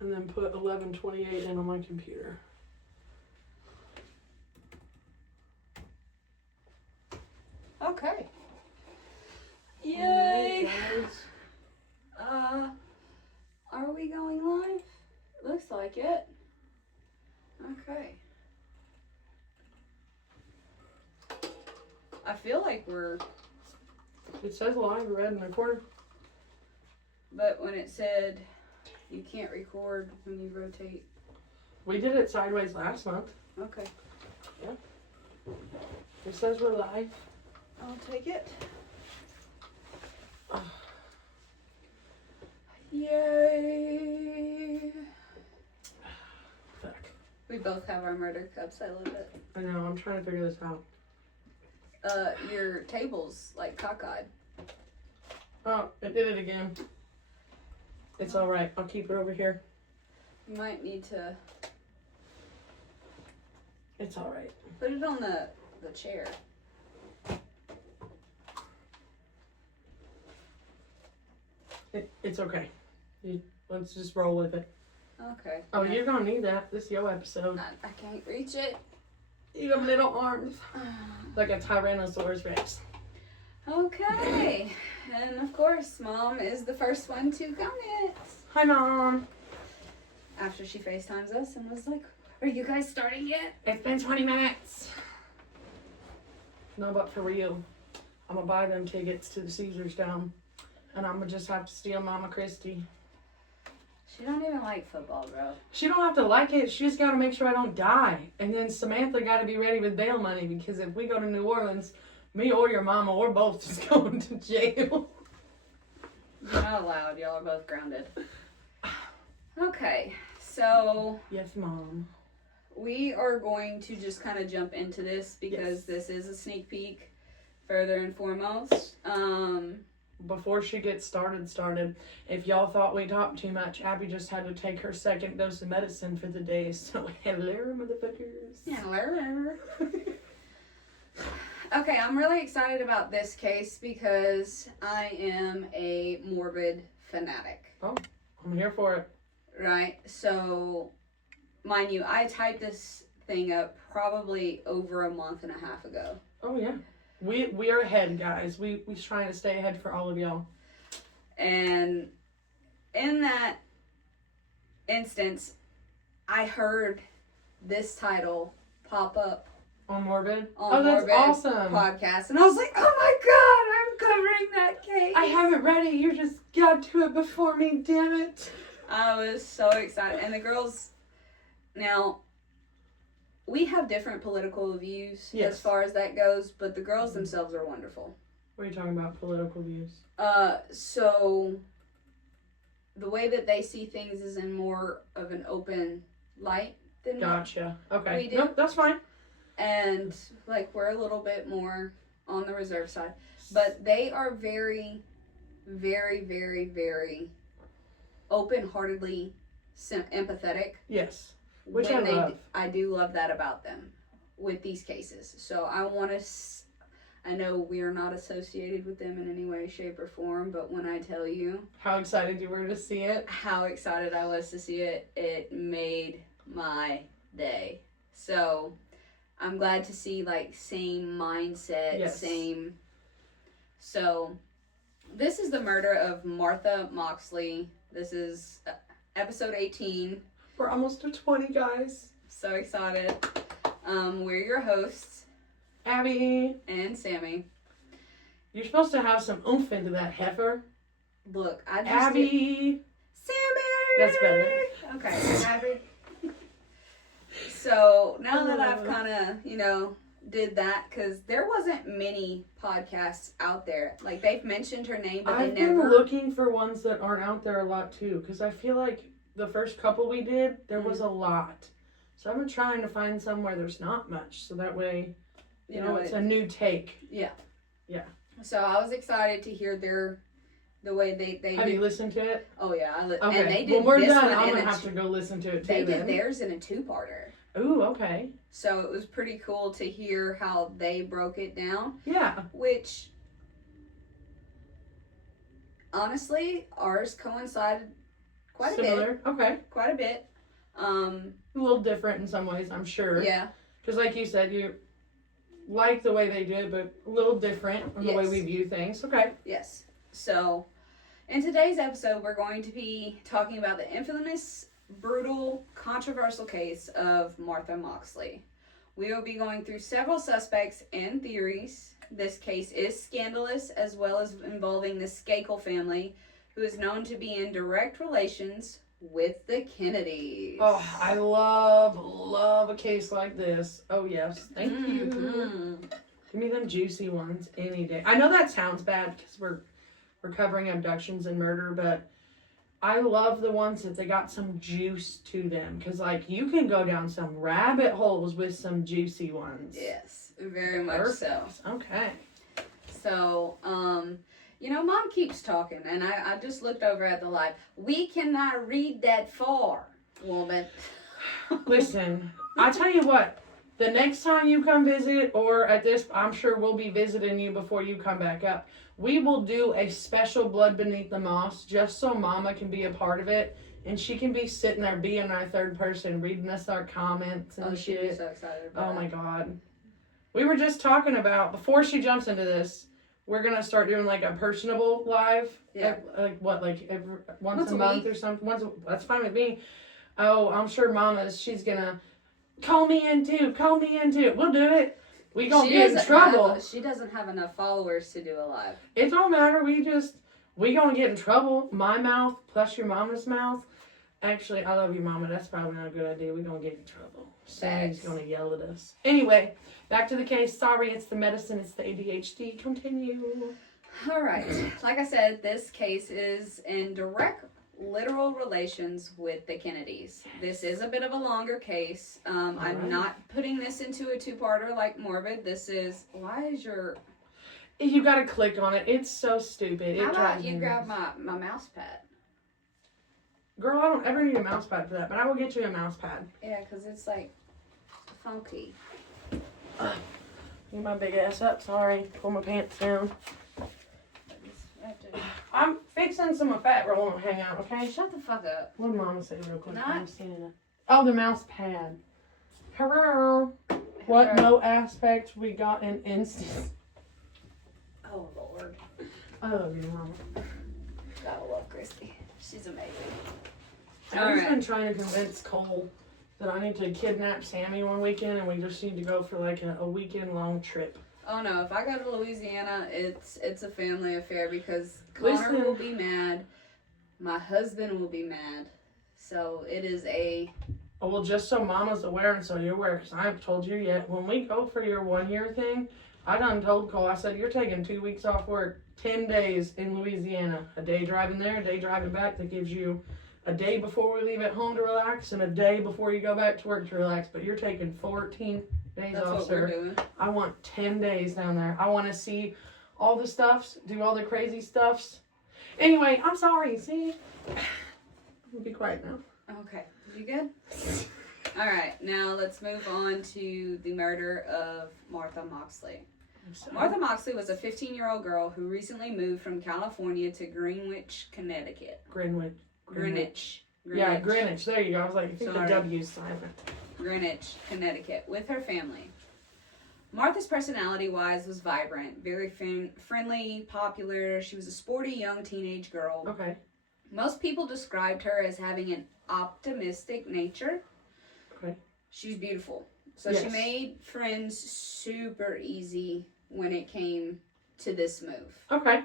and then put 11:28 in on my computer. Okay. Yay! Right, Are we going live? Looks like it. Okay. I feel like we're... it says live red in the corner. But when it said you can't record when you rotate. We did it sideways last month. Okay. Yeah. It says we're live. I'll take it. Yay! Fuck. We both have our murder cups. I love it. I know, I'm trying to figure this out. Your table's like cockeyed. Oh, it did it again. It's alright. I'll keep it over here. You might need to It's alright. put it on the chair. It's okay. Let's just roll with it. Okay. Oh, you're gonna need that. This is your episode. I can't reach it. You have little arms. Like a Tyrannosaurus Rex. Okay. And of course, Mom is the first one to comment. Hi, Mom. After she FaceTimes us and was like, are you guys starting yet? It's been 20 minutes. No, but for real. I'm gonna buy them tickets to the Caesars Dome. And I'm gonna just have to steal Mama Christie. She don't even like football, bro. She don't have to like it. She just gotta make sure I don't die. And then Samantha gotta be ready with bail money, because if we go to New Orleans, me or your mama, we're both just going to jail. You're not allowed. Y'all are both grounded. Okay, so Yes, Mom. we are going to just kind of jump into this because this is a sneak peek, further and foremost. Before she gets started, if y'all thought we talked too much, Abby just had to take her second dose of medicine for the day. So, hello, motherfuckers. Hello. Okay, I'm really excited about this case because I am a morbid fanatic. Oh, I'm here for it. Right? So, mind you, I typed this thing up probably over a month and a half ago. Oh, yeah. We are ahead, guys. We trying to stay ahead for all of y'all. And in that instance, I heard this title pop up On Morbid? on that's Morbid awesome. podcast, and I was like, oh my god, I'm covering that case. I have it ready. You just got to it before me, damn it. I was so excited. And the girls, now, we have different political views as far as that goes, but the girls themselves are wonderful. What are you talking about, political views? So the way that they see things is in more of an open light than Gotcha. Okay. we do. Nope, that's fine. And like we're a little bit more on the reserve side, but they are very, very, very, very open-heartedly empathetic. Yes. Which I love. I do love that about them with these cases. So I want to, I know we are not associated with them in any way, shape, or form, but when I tell you How excited you were to see it. how excited I was to see it, it made my day. So I'm glad to see like same mindset, same. So this is the murder of Martha Moxley. This is episode 18. We're almost to 20, guys. So excited. We're your hosts, Abby. and Sammy. You're supposed to have some oomph into that heifer. Look, I just Abby. Sammy! That's better. Okay, Abby. So, now that I've kind of, did that, because there wasn't many podcasts out there. Like, they've mentioned her name, but I've they never... been looking for ones that aren't out there a lot, too, because I feel like the first couple we did, there was a lot. So I've been trying to find some where there's not much, so that way, you know, it's a new take. Yeah. Yeah. So I was excited to hear the way they Have you listened to it? Oh yeah, Okay. And they did when we're this done, one I'm in gonna have to go listen to it too. They did then. theirs in a 2-parter. Ooh, okay. So it was pretty cool to hear how they broke it down. Yeah. Which, honestly, ours coincided Quite a Similar? bit. Okay. Quite a bit. A little different in some ways, I'm sure. Yeah. Because like you said, you like the way they did, but a little different in the way we view things. Okay. Yes. So, in today's episode, we're going to be talking about the infamous, brutal, controversial case of Martha Moxley. We will be going through several suspects and theories. This case is scandalous, as well as involving the Skakel family, who is known to be in direct relations with the Kennedys. Oh, I love a case like this. Oh, yes. Thank you. Give me them juicy ones any day. I know that sounds bad because we're covering abductions and murder, but I love the ones that they got some juice to them. Because, like, you can go down some rabbit holes with some juicy ones. Yes, very much so. Okay. So, Mom keeps talking, and I just looked over at the live. We cannot read that far, woman. Listen, I tell you what. The next time you come visit, or at this, I'm sure we'll be visiting you before you come back up. We will do a special Blood Beneath the Moss just so Mama can be a part of it. And she can be sitting there being our third person, reading us our comments and shit. She'd be so excited about my God. We were just talking about, before she jumps into this, we're going to start doing like a personable live. Yeah. Once a month or something? That's fine with me. Oh, I'm sure she's going to call me in too. We'll do it. We gonna get in trouble. She doesn't have enough followers to do a live. It don't matter. We gonna get in trouble. My mouth plus your mama's mouth. Actually, I love you, Mama. That's probably not a good idea. We gonna get in trouble. Sammy's gonna yell at us. Anyway, back to the case. Sorry, it's the medicine. It's the ADHD. Continue. All right. Like I said, this case is in direct literal relations with the Kennedys. This is a bit of a longer case. I'm not putting this into a two-parter like Morbid. This is, you gotta click on it. It's so stupid. How about you grab my mouse pad? Girl, I don't ever need a mouse pad for that, but I will get you a mouse pad. Yeah, because it's like funky. Get my big ass up. Sorry. Pull my pants down. I'm fixing some of fat roll and hang out, okay? Shut the fuck up. What did Mama say real quick? Oh, the mouse pad. Hello. What no aspect we got an instant. Oh, Lord. I love you, Mama. Gotta love Christy. She's amazing. I've been trying to convince Cole that I need to kidnap Sammy one weekend and we just need to go for like a weekend long trip. Oh no, if I go to Louisiana, it's a family affair because Connor will be mad, my husband will be mad, so it is a... Oh, well, just so Mama's aware and so you're aware, because I haven't told you yet, when we go for your 1 year thing, I done told Cole, I said, you're taking 2 weeks off work, 10 days in Louisiana, a day driving there, a day driving back. That gives you a day before we leave at home to relax and a day before you go back to work to relax, but you're taking 14 days That's off, what sir. We're doing. I want 10 days down there. I want to see all the stuffs, do all the crazy stuffs. Anyway, I'm sorry. See? We'll be quiet now. Okay. You good? All right. Now let's move on to the murder of Martha Moxley. Martha Moxley was a 15-year-old girl who recently moved from California to Greenwich, Connecticut. Greenwich. Yeah, Greenwich. There you go. I was like, I think the W's silent. Greenwich, Connecticut, with her family. Martha's personality-wise was vibrant, very friendly, popular. She was a sporty young teenage girl. Okay. Most people described her as having an optimistic nature. Okay. She was beautiful. So she made friends super easy when it came to this move. Okay.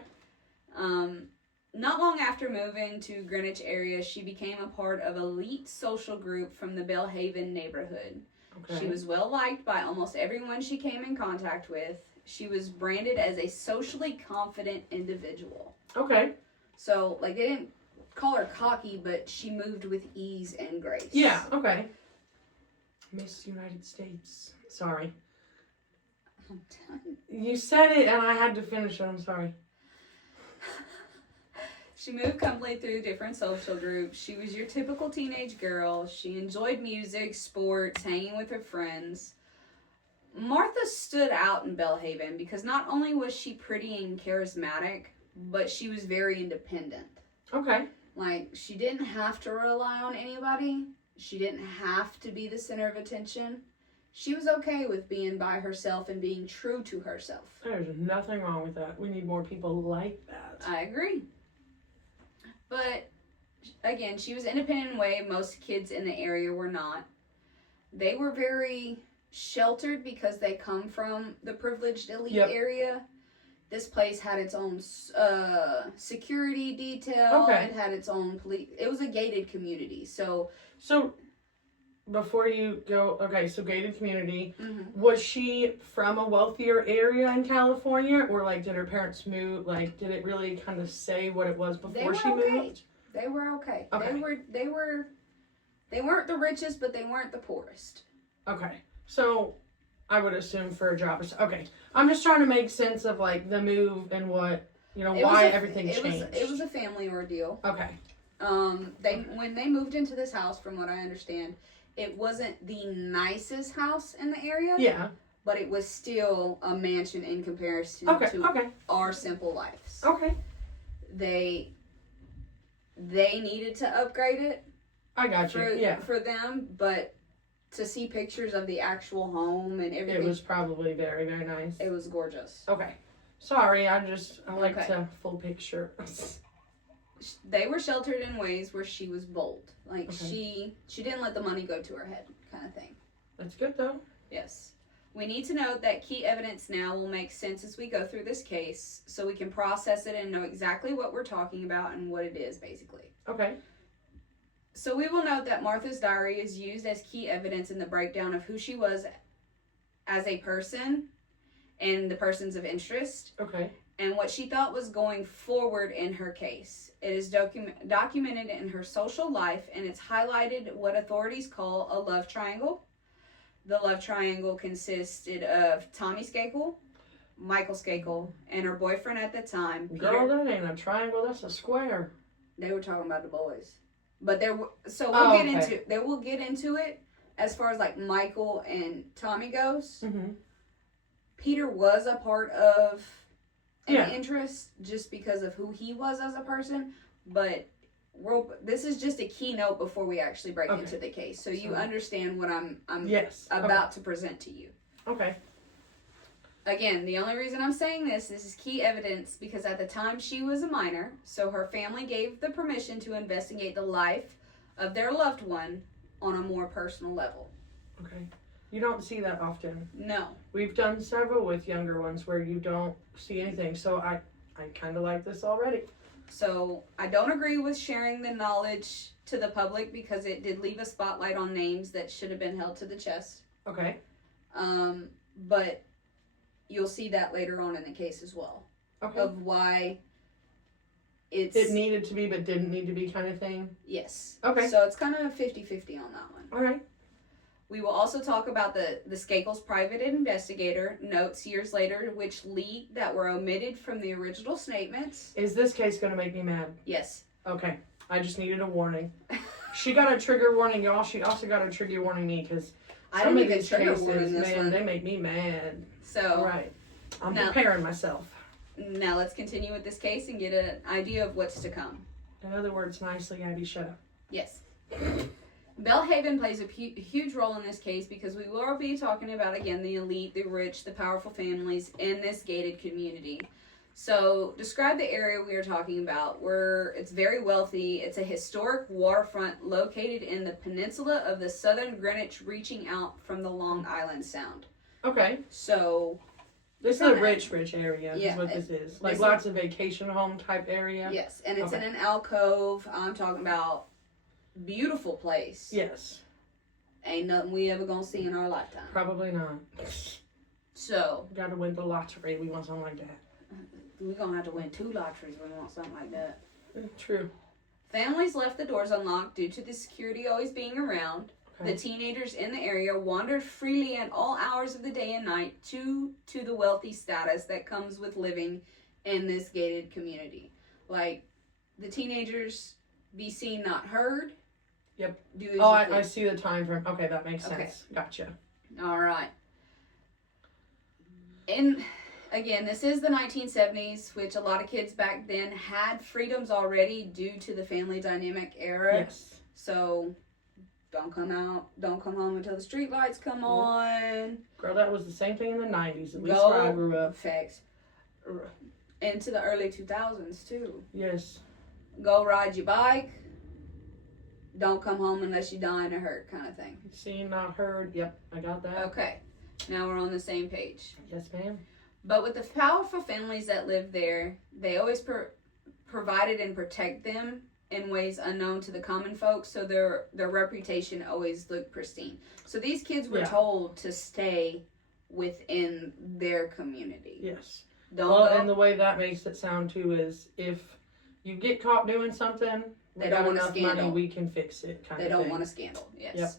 Not long after moving to Greenwich area, she became a part of an elite social group from the Bellhaven neighborhood. Okay. She was well liked by almost everyone she came in contact with. She was branded as a socially confident individual. Okay. So, like, they didn't call her cocky, but she moved with ease and grace. Yeah, okay. Miss United States. Sorry. I'm done. You said it and I had to finish it. I'm sorry. She moved comfortably through different social groups. She was your typical teenage girl. She enjoyed music, sports, hanging with her friends. Martha stood out in Bellhaven because not only was she pretty and charismatic, but she was very independent. Okay. Like, she didn't have to rely on anybody. She didn't have to be the center of attention. She was okay with being by herself and being true to herself. There's nothing wrong with that. We need more people like that. I agree. But, again, she was independent in a way most kids in the area were not. They were very sheltered because they come from the privileged elite area. This place had its own security detail. Okay. It had its own police. It was a gated community. So before you go, okay, so gated community. Was she from a wealthier area in California, or like did her parents move? Like, did it really kind of say what it was before she moved? They were okay. Okay. They weren't the richest, but they weren't the poorest. Okay, so I would assume for a job. Okay, I'm just trying to make sense of like the move and what, why everything changed. It was a family ordeal. Okay. When they moved into this house, from what I understand, it wasn't the nicest house in the area. Yeah. But it was still a mansion in comparison to our simple lives. Okay. They needed to upgrade it. I got you. For them, but to see pictures of the actual home and everything, it was probably very, very nice. It was gorgeous. Okay. Sorry, I like to full picture. They were sheltered in ways where she was bold. Like, she didn't let the money go to her head, kind of thing. That's good, though. Yes. We need to note that key evidence now will make sense as we go through this case, so we can process it and know exactly what we're talking about and what it is, basically. Okay. So we will note that Martha's diary is used as key evidence in the breakdown of who she was as a person and the persons of interest. Okay. And what she thought was going forward in her case. It is documented in her social life, and it's highlighted what authorities call a love triangle. The love triangle consisted of Tommy Skakel, Michael Skakel, and her boyfriend at the time, Peter. Girl, that ain't a triangle, that's a square. They were talking about the boys. But we'll get into it as far as like Michael and Tommy goes. Mm-hmm. Peter was a part of an interest just because of who he was as a person, but this is just a keynote before we actually break into the case, so you understand what I'm about to present to you. Okay. Again, the only reason I'm saying this is key evidence because at the time she was a minor, so her family gave the permission to investigate the life of their loved one on a more personal level. Okay. You don't see that often. No. We've done several with younger ones where you don't see anything, so I kind of like this already. So I don't agree with sharing the knowledge to the public because it did leave a spotlight on names that should have been held to the chest. Okay. But you'll see that later on in the case as well. Okay. Of why it needed to be but didn't need to be kind of thing? Yes. Okay. So it's kind of a 50-50 on that one. All right. We will also talk about the Skakel's private investigator notes years later, which leaked that were omitted from the original statements. Is this case going to make me mad? Yes. Okay. I just needed a warning. She got a trigger warning, y'all. She also got a trigger warning me because some of these cases, man, they make me mad. So. All right. I'm preparing myself. Now let's continue with this case and get an idea of what's to come. In other words, nicely, Abby, shut up. Yes. Bellhaven plays a huge role in this case because we will be talking about, again, the elite, the rich, the powerful families in this gated community. So, describe the area we are talking about. It's very wealthy. It's a historic waterfront located in the peninsula of the southern Greenwich, reaching out from the Long Island Sound. Okay. So, this is a rich area, is what this is. Like lots of vacation home type area. Yes, and it's in an alcove. I'm talking about beautiful place. Yes. Ain't nothing we ever gonna see in our lifetime. Probably not. So. Gotta win the lottery. We want something like that. We're gonna have to win 2 lotteries when we want something like that. True. Families left the doors unlocked due to the security always being around. Okay. The teenagers in the area wandered freely at all hours of the day and night to the wealthy status that comes with living in this gated community. Like, the teenagers be seen, not heard. Yep. I see the time frame. Okay, that makes sense. Gotcha. All right. In again, this is the 1970s, which a lot of kids back then had freedoms already due to the family dynamic era. Yes. So, don't come home until the street lights come on. Girl, that was the same thing in the 90s, at least where I grew up. Facts. Into the early 2000s, too. Yes. Go ride your bike. Don't come home unless you're dying or hurt, kind of thing. Seen, not heard. Yep, I got that. Okay. Now we're on the same page. Yes, ma'am. But with the powerful families that lived there, they always provided and protect them in ways unknown to the common folks, so their reputation always looked pristine. So these kids were told to stay within their community. Yes. And the way that makes it sound too is if you get caught doing something, they don't want enough a scandal. money, we can fix it. They don't want a scandal. Yes. Yep.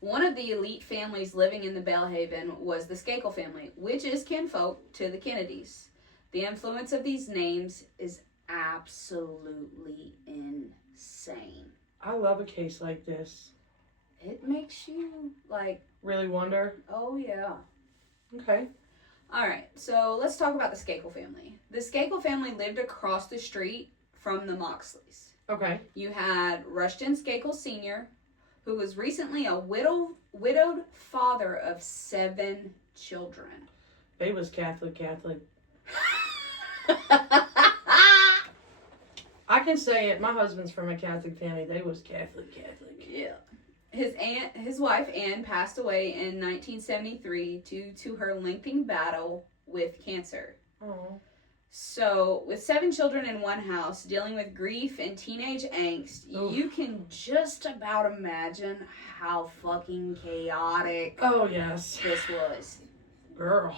One of the elite families living in the Belhaven was the Skakel family, which is kinfolk to the Kennedys. The influence of these names is absolutely insane. I love a case like this. It makes you, really wonder? Oh, yeah. Okay. All right, so let's talk about the Skakel family. The Skakel family lived across the street from the Moxleys. Okay. You had Rushton Skakel Sr., who was recently a widowed father of 7 children. They was Catholic. I can say it. My husband's from a Catholic family. They was Catholic. Yeah. His wife, Anne, passed away in 1973 due to her lengthy battle with cancer. Oh. So, with 7 children in one house, dealing with grief and teenage angst, you can just about imagine how fucking chaotic this was. Girl.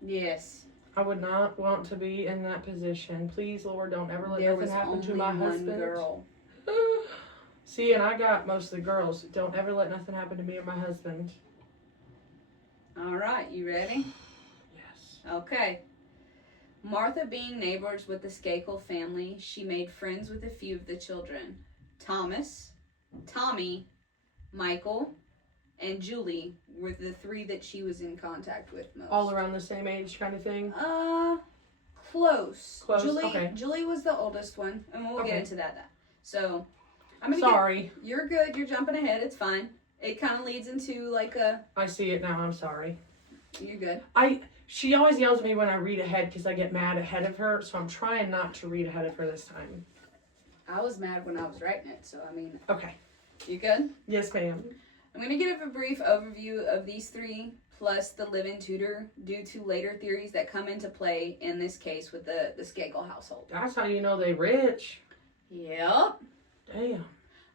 Yes. I would not want to be in that position. Please, Lord, don't ever let nothing happen to my husband. There was only one girl. See, and I got most of the girls. Don't ever let nothing happen to me or my husband. All right, you ready? Yes. Okay. Martha, being neighbors with the Skakel family, she made friends with a few of the children. Thomas, Tommy, Michael, and Julie were the 3 that she was in contact with most. All around the same age kind of thing? Close. Okay. Julie was the oldest one, and we'll get into that. So, sorry. You're good. You're jumping ahead. It's fine. It kind of leads into I see it now. I'm sorry. You're good. She always yells at me when I read ahead because I get mad ahead of her, so I'm trying not to read ahead of her this time. I was mad when I was writing it, so Okay. You good? Yes, ma'am. I'm going to give a brief overview of these 3, plus the live-in tutor, due to later theories that come into play in this case with the Skakel household. That's how you know they rich. Yep. Damn.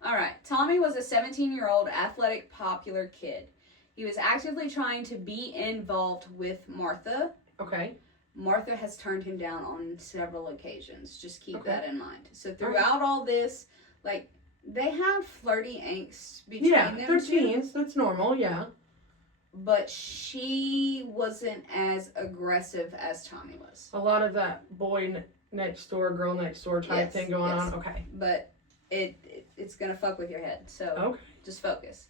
All right. Tommy was a 17-year-old athletic, popular kid. He was actively trying to be involved with Martha. Okay. Martha has turned him down on several occasions. Just keep that in mind. So throughout all this, they had flirty angst between them. Yeah, they're teens. That's normal, yeah. But she wasn't as aggressive as Tommy was. A lot of that boy next door, girl next door type thing going on. Okay. But it's going to fuck with your head. So just focus.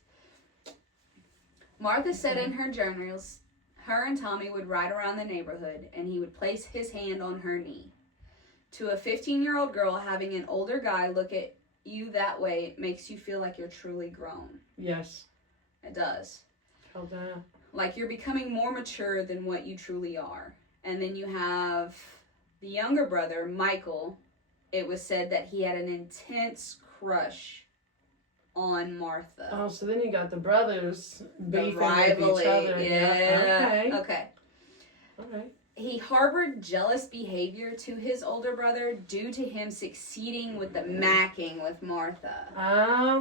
Martha said in her journals, her and Tommy would ride around the neighborhood and he would place his hand on her knee. To a 15-year-old girl, having an older guy look at you that way makes you feel like you're truly grown. Yes. It does. Felt that. Like you're becoming more mature than what you truly are. And then you have the younger brother, Michael. It was said that he had an intense crush on Martha. Oh, so then you got the brothers beefing with each other. Yeah. Okay. He harbored jealous behavior to his older brother due to him succeeding with the macking with Martha.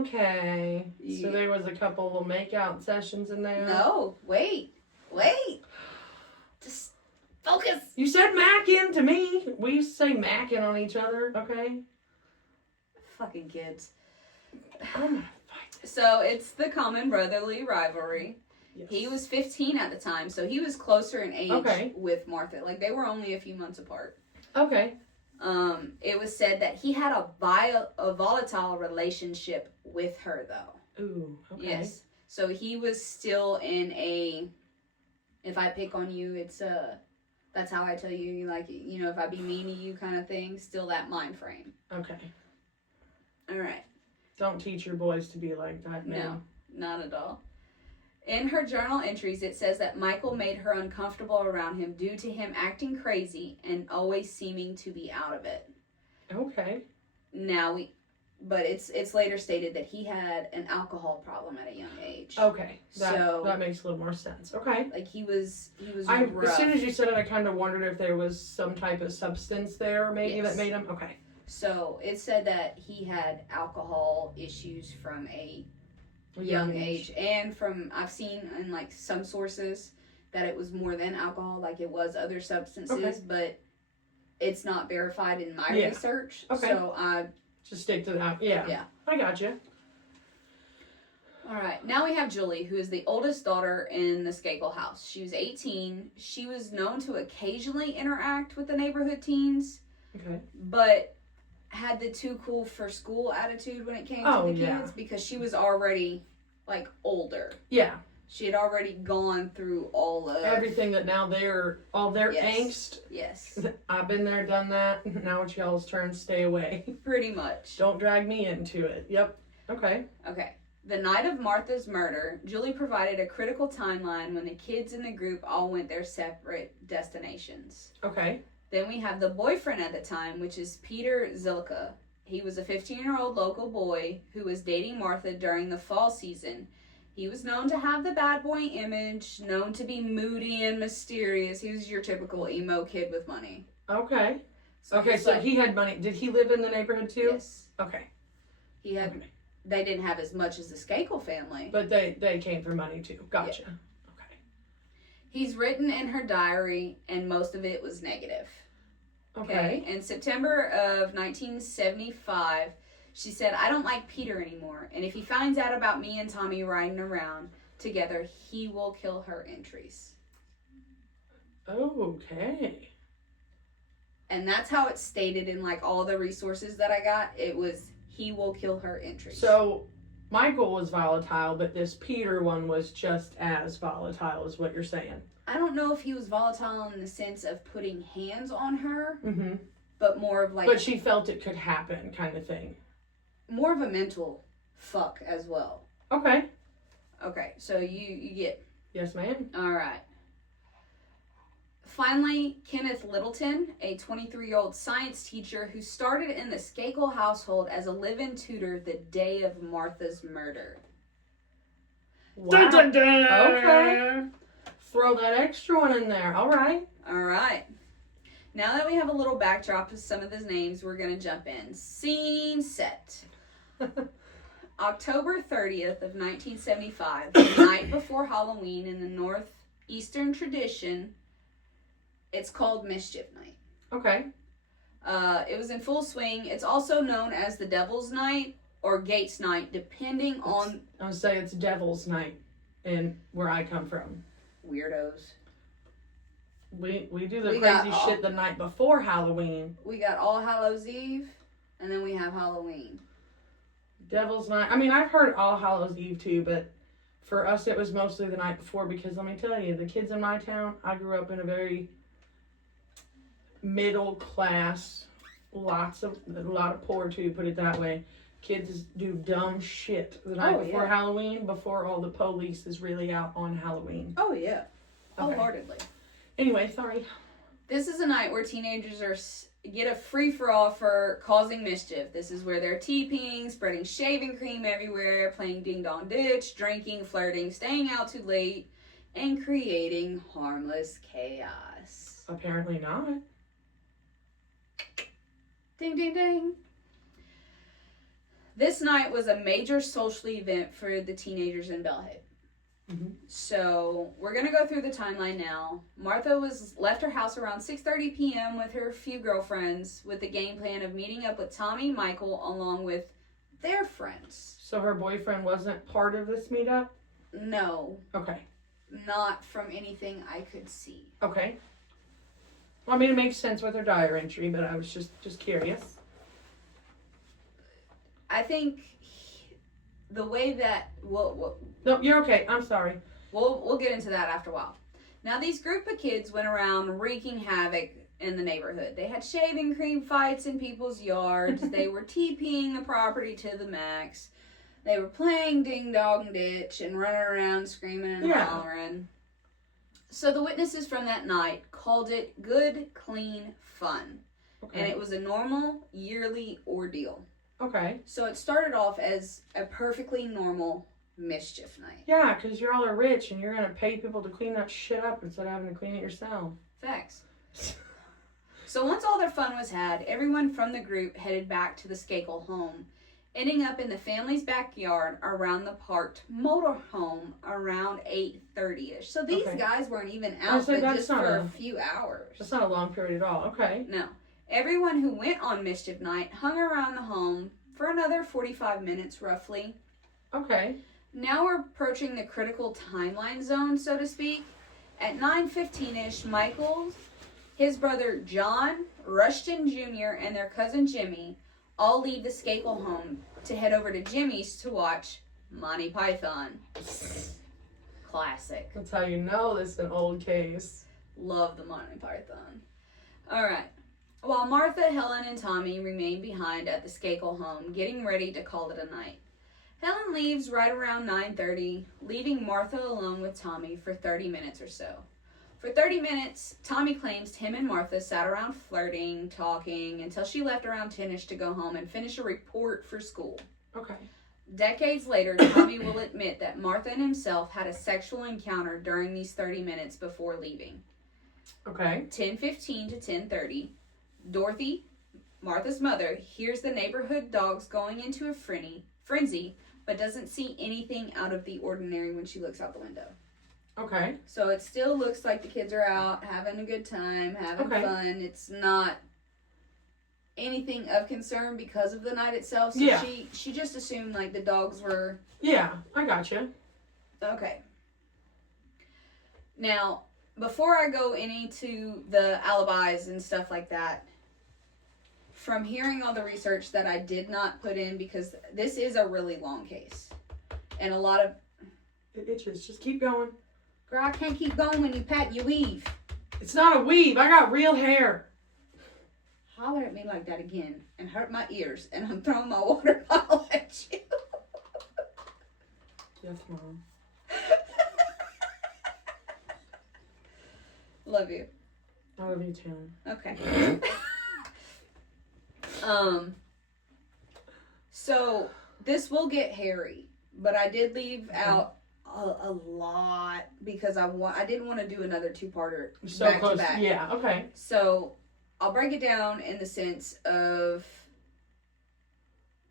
Okay. Yeah. So there was a couple of make-out sessions in there? No. Wait. Just focus. You said macking to me. We used to say macking on each other, okay? Fucking kids. I'm gonna fight. So it's the common brotherly rivalry. Yes. He was 15 at the time, so he was closer in age with Martha. They were only a few months apart. Okay. It was said that he had a volatile relationship with her, though. Ooh, okay. Yes. So he was still in a If I pick on you, it's that's how I tell you, like, you know, if I be mean to you kind of thing, still that mind frame. Okay. All right. Don't teach your boys to be like that, man. No, not at all. In her journal entries, it says that Michael made her uncomfortable around him due to him acting crazy and always seeming to be out of it. Okay. But it's later stated that he had an alcohol problem at a young age. Okay. That makes a little more sense. Okay. Like he was rough. As soon as you said it, I kind of wondered if there was some type of substance there maybe that made him. Okay. So it said that he had alcohol issues from a young age, and from I've seen in like some sources that it was more than alcohol, like it was other substances, but it's not verified in my research. Okay. So I just stick to that. Yeah. I got you. All right. Now we have Julie, who is the oldest daughter in the Skakel house. She was 18. She was known to occasionally interact with the neighborhood teens. Okay. But had the too cool for school attitude when it came to the kids because she was already like older. Yeah. She had already gone through all of everything that now all their angst. Yes. I've been there, done that. Now it's y'all's turn. Stay away. Pretty much. Don't drag me into it. Yep. Okay. Okay. The night of Martha's murder, Julie provided a critical timeline when the kids in the group all went their separate destinations. Okay. Then we have the boyfriend at the time, which is Peter Zilka. He was a 15-year-old local boy who was dating Martha during the fall season. He was known to have the bad boy image, known to be moody and mysterious. He was your typical emo kid with money. Okay. So he had money. Did he live in the neighborhood too? Yes. Okay. He had. Okay. They didn't have as much as the Skakel family. But they came for money too. Gotcha. Yeah. Okay. He's written in her diary, and most of it was negative. Okay. In September of 1975, she said, "I don't like Peter anymore, and if he finds out about me and Tommy riding around together, he will kill her entries." Okay. And that's how it's stated in like all the resources that I got. It was, he will kill her entries. So Michael was volatile, but this Peter one was just as volatile, is what you're saying. I don't know if he was volatile in the sense of putting hands on her, mm-hmm. but more of like... But she felt it could happen kind of thing. More of a mental fuck as well. Okay. Okay, so you get... Yes, ma'am. All right. Finally, Kenneth Littleton, a 23-year-old science teacher who started in the Skakel household as a live-in tutor the day of Martha's murder. Wow. Dun, dun, dun. Okay. Throw that extra one in there. All right. All right. Now that we have a little backdrop of some of the names, we're going to jump in. Scene set. October 30th of 1975, the night before Halloween in the Northeastern tradition, it's called Mischief Night. Okay. It was in full swing. It's also known as the Devil's Night or Gates Night, depending on... I would say it's Devil's Night in where I come from. Weirdos. We do the crazy shit the night before Halloween. We got All Hallows Eve, and then we have Halloween. Devil's Night. I mean, I've heard All Hallows Eve too, but for us it was mostly the night before because let me tell you, the kids in my town, I grew up in a very middle class, a lot of poor too, put it that way. Kids do dumb shit the night before Halloween, before all the police is really out on Halloween. Oh, yeah. Wholeheartedly. Anyway, sorry. This is a night where teenagers get a free-for-all for causing mischief. This is where they're TPing, spreading shaving cream everywhere, playing ding-dong-ditch, drinking, flirting, staying out too late, and creating harmless chaos. Apparently not. Ding, ding, ding. This night was a major social event for the teenagers in Bellhead. Mm-hmm. So we're going to go through the timeline now. Martha left her house around 6:30 p.m. with her few girlfriends with the game plan of meeting up with Tommy and Michael along with their friends. So her boyfriend wasn't part of this meetup? No. Okay. Not from anything I could see. Okay. Well, I mean, it makes sense with her diary entry, but I was just curious. I think the way that... No, you're okay. I'm sorry. We'll get into that after a while. Now, these group of kids went around wreaking havoc in the neighborhood. They had shaving cream fights in people's yards. They were TPing the property to the max. They were playing ding dong ditch and running around screaming and hollering. So the witnesses from that night called it good, clean fun. Okay. And it was a normal yearly ordeal. Okay. So it started off as a perfectly normal mischief night. Yeah, because you all are rich and you're going to pay people to clean that shit up instead of having to clean it yourself. Facts. So once all their fun was had, everyone from the group headed back to the Skakel home, ending up in the family's backyard around the parked motorhome around 8:30ish. So these guys weren't even out but just for a few hours. That's not a long period at all. Okay. No. Everyone who went on mischief night hung around the home for another 45 minutes roughly. Okay. Now we're approaching the critical timeline zone, so to speak. At 9:15ish, Michael, his brother John, Rushton Jr., and their cousin Jimmy all leave the Skakel home to head over to Jimmy's to watch Monty Python. Classic. That's how you know this is an old case. Love the Monty Python. Alright. While Martha, Helen, and Tommy remain behind at the Skakel home, getting ready to call it a night. Helen leaves right around 9:30, leaving Martha alone with Tommy for 30 minutes or so. For 30 minutes, Tommy claims him and Martha sat around flirting, talking, until she left around 10ish to go home and finish a report for school. Okay. Decades later, Tommy will admit that Martha and himself had a sexual encounter during these 30 minutes before leaving. Okay. 10:15 to 10:30, Dorothy, Martha's mother, hears the neighborhood dogs going into a frenzy, but doesn't see anything out of the ordinary when she looks out the window. Okay. So it still looks like the kids are out having a good time, having fun. It's not anything of concern because of the night itself. So she just assumed like the dogs were... Yeah, I gotcha. Okay. Now, before I go into the alibis and stuff like that, from hearing all the research that I did not put in, because this is a really long case. And a lot of... It itches. Just keep going. Girl, I can't keep going when you pat your weave. It's not a weave. I got real hair. Holler at me like that again and hurt my ears, and I'm throwing my water bottle at you. Yes, Mom. Love you. I love you too. Okay. So this will get hairy, but I did leave out a lot because I didn't want to do another two-parter back to back. Yeah, okay. So I'll break it down in the sense of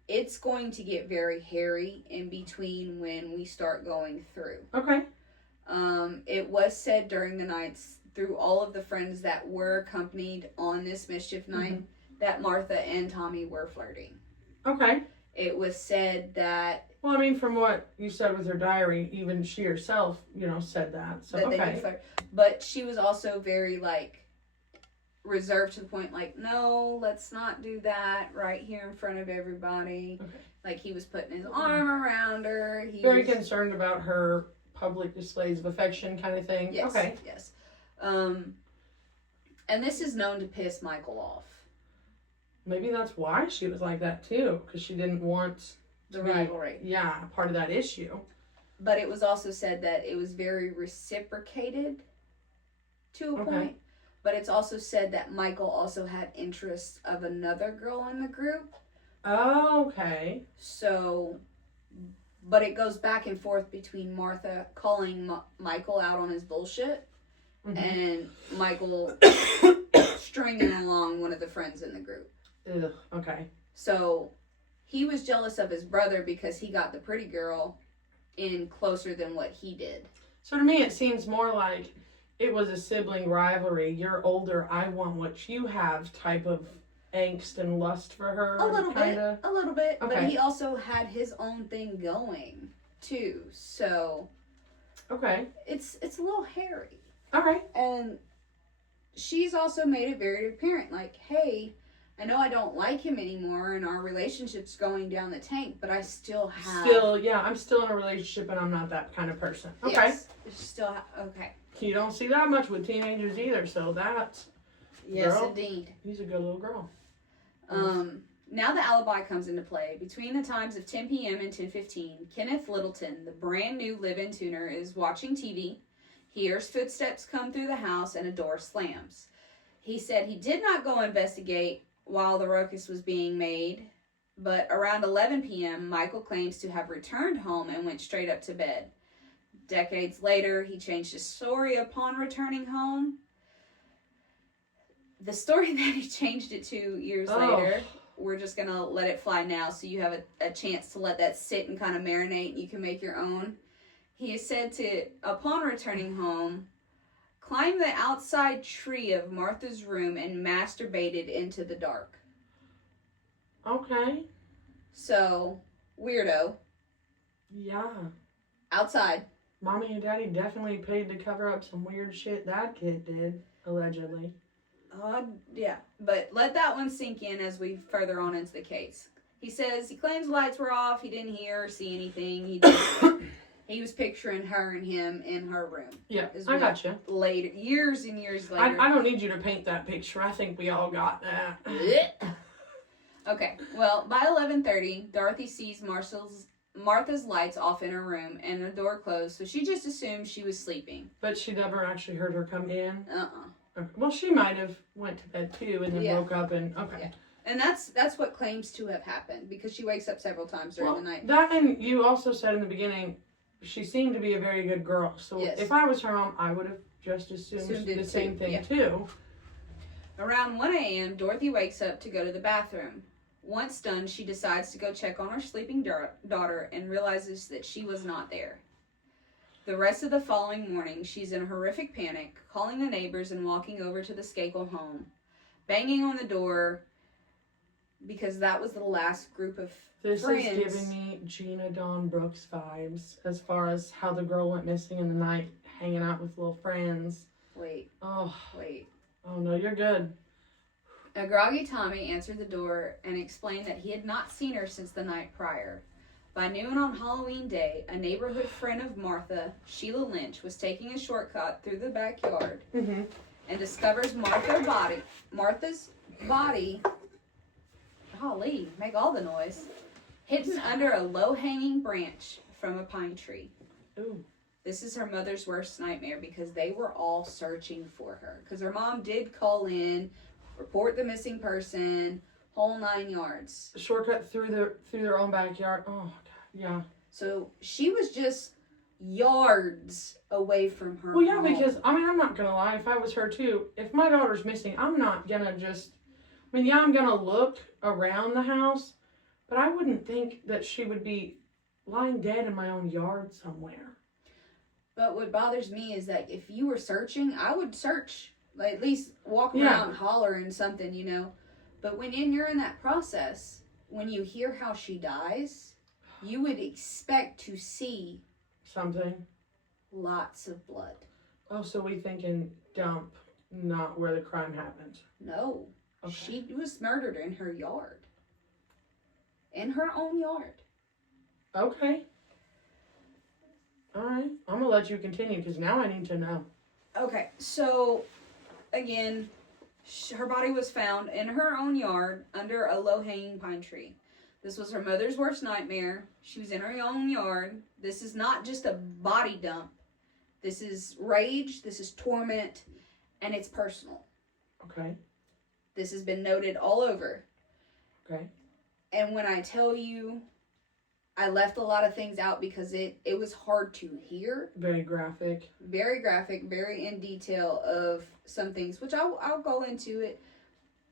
it's going to get very hairy in between when we start going through. Okay. It was said during the nights through all of the friends that were accompanied on this mischief night that Martha and Tommy were flirting. Okay. It was said that... Well, I mean, from what you said with her diary, even she herself, said that. So, that they did flirt. But she was also very, like, reserved to the point, like, no, let's not do that right here in front of everybody. Okay. Like, he was putting his arm around her. He very concerned about her public displays of affection kind of thing. Yes, okay. Yes. And this is known to piss Michael off. Maybe that's why she was like that too, because she didn't want the rivalry. Yeah, part of that issue. But it was also said that it was very reciprocated to a point. But it's also said that Michael also had interests of another girl in the group. Oh, okay. So, but it goes back and forth between Martha calling Michael out on his bullshit and Michael stringing along one of the friends in the group. Ugh, okay. So he was jealous of his brother because he got the pretty girl in closer than what he did. So to me, it seems more like it was a sibling rivalry. You're older, I want what you have type of angst and lust for her. A little bit. Okay. But he also had his own thing going too. So okay, it's a little hairy. All right. And she's also made it very apparent, like, hey, I know I don't like him anymore and our relationship's going down the tank, but I still have... I'm still in a relationship and I'm not that kind of person. Okay. Yes, okay. You don't see that much with teenagers either, so that's... Yes, girl, indeed. He's a good little girl. Now the alibi comes into play. Between the times of 10 p.m. and 10:15, Kenneth Littleton, the brand new live-in tuner, is watching TV. He hears footsteps come through the house and a door slams. He said he did not go investigate while the ruckus was being made, but around 11 p.m., Michael claims to have returned home and went straight up to bed. Decades later, he changed his story upon returning home. The story that he changed it to years later, we're just going to let it fly now so you have a chance to let that sit and kind of marinate and you can make your own. He is said to, upon returning home, climb the outside tree of Martha's room and masturbated into the dark. Okay. So, weirdo. Yeah. Outside. Mommy and Daddy definitely paid to cover up some weird shit that kid did, allegedly. Yeah, but let that one sink in as we further on into the case. He says he claims lights were off, he didn't hear or see anything. He was picturing her and him in her room. Yeah, I got you. Later, years and years later. I don't need you to paint that picture. I think we all got that. Okay, well, by 11:30, Dorothy sees Martha's lights off in her room and the door closed, so she just assumed she was sleeping. But she never actually heard her come in? Uh-uh. Okay. Well, she might have went to bed too and then woke up and... Okay. Yeah. And that's what claims to have happened, because she wakes up several times during the night. That, and you also said in the beginning, she seemed to be a very good girl. So if I was her mom, I would have just assumed the same thing too. Around 1 a.m., Dorothy wakes up to go to the bathroom. Once done, she decides to go check on her sleeping daughter and realizes that she was not there. The rest of the following morning, she's in horrific panic, calling the neighbors and walking over to the Skakel home, banging on the door because that was the last group of friends. This is giving me Gina Dawn Brooks vibes as far as how the girl went missing in the night, hanging out with little friends. Wait. Oh no, you're good. A groggy Tommy answered the door and explained that he had not seen her since the night prior. By noon on Halloween Day, a neighborhood friend of Martha, Sheila Lynch, was taking a shortcut through the backyard and discovers Martha's body, golly, make all the noise, hidden under a low-hanging branch from a pine tree. Ooh. This is her mother's worst nightmare because they were all searching for her. Because her mom did call in, report the missing person, whole 9 yards. Shortcut through their own backyard. Oh, God. Yeah. So she was just yards away from her Well, yeah, home. because, I mean, I'm not going to lie. If I was her, too, if my daughter's missing, I'm not going to just... I mean, yeah, I'm going to look around the house, but I wouldn't think that she would be lying dead in my own yard somewhere. But what bothers me is that if you were searching, I would search. Like, at least walk around, hollering something, you know. But when you're in that process, when you hear how she dies, you would expect to see... Something? Lots of blood. Oh, so we thinking dump, not where the crime happened. No. Okay. She was murdered in her yard. In her own yard. Okay. Alright. I'm going to let you continue because now I need to know. Okay, so, again, her body was found in her own yard under a low-hanging pine tree. This was her mother's worst nightmare. She was in her own yard. This is not just a body dump. This is rage, this is torment, and it's personal. Okay. This has been noted all over. Okay. And when I tell you, I left a lot of things out because it was hard to hear. Very graphic. Very graphic, very in detail of some things, which I'll go into it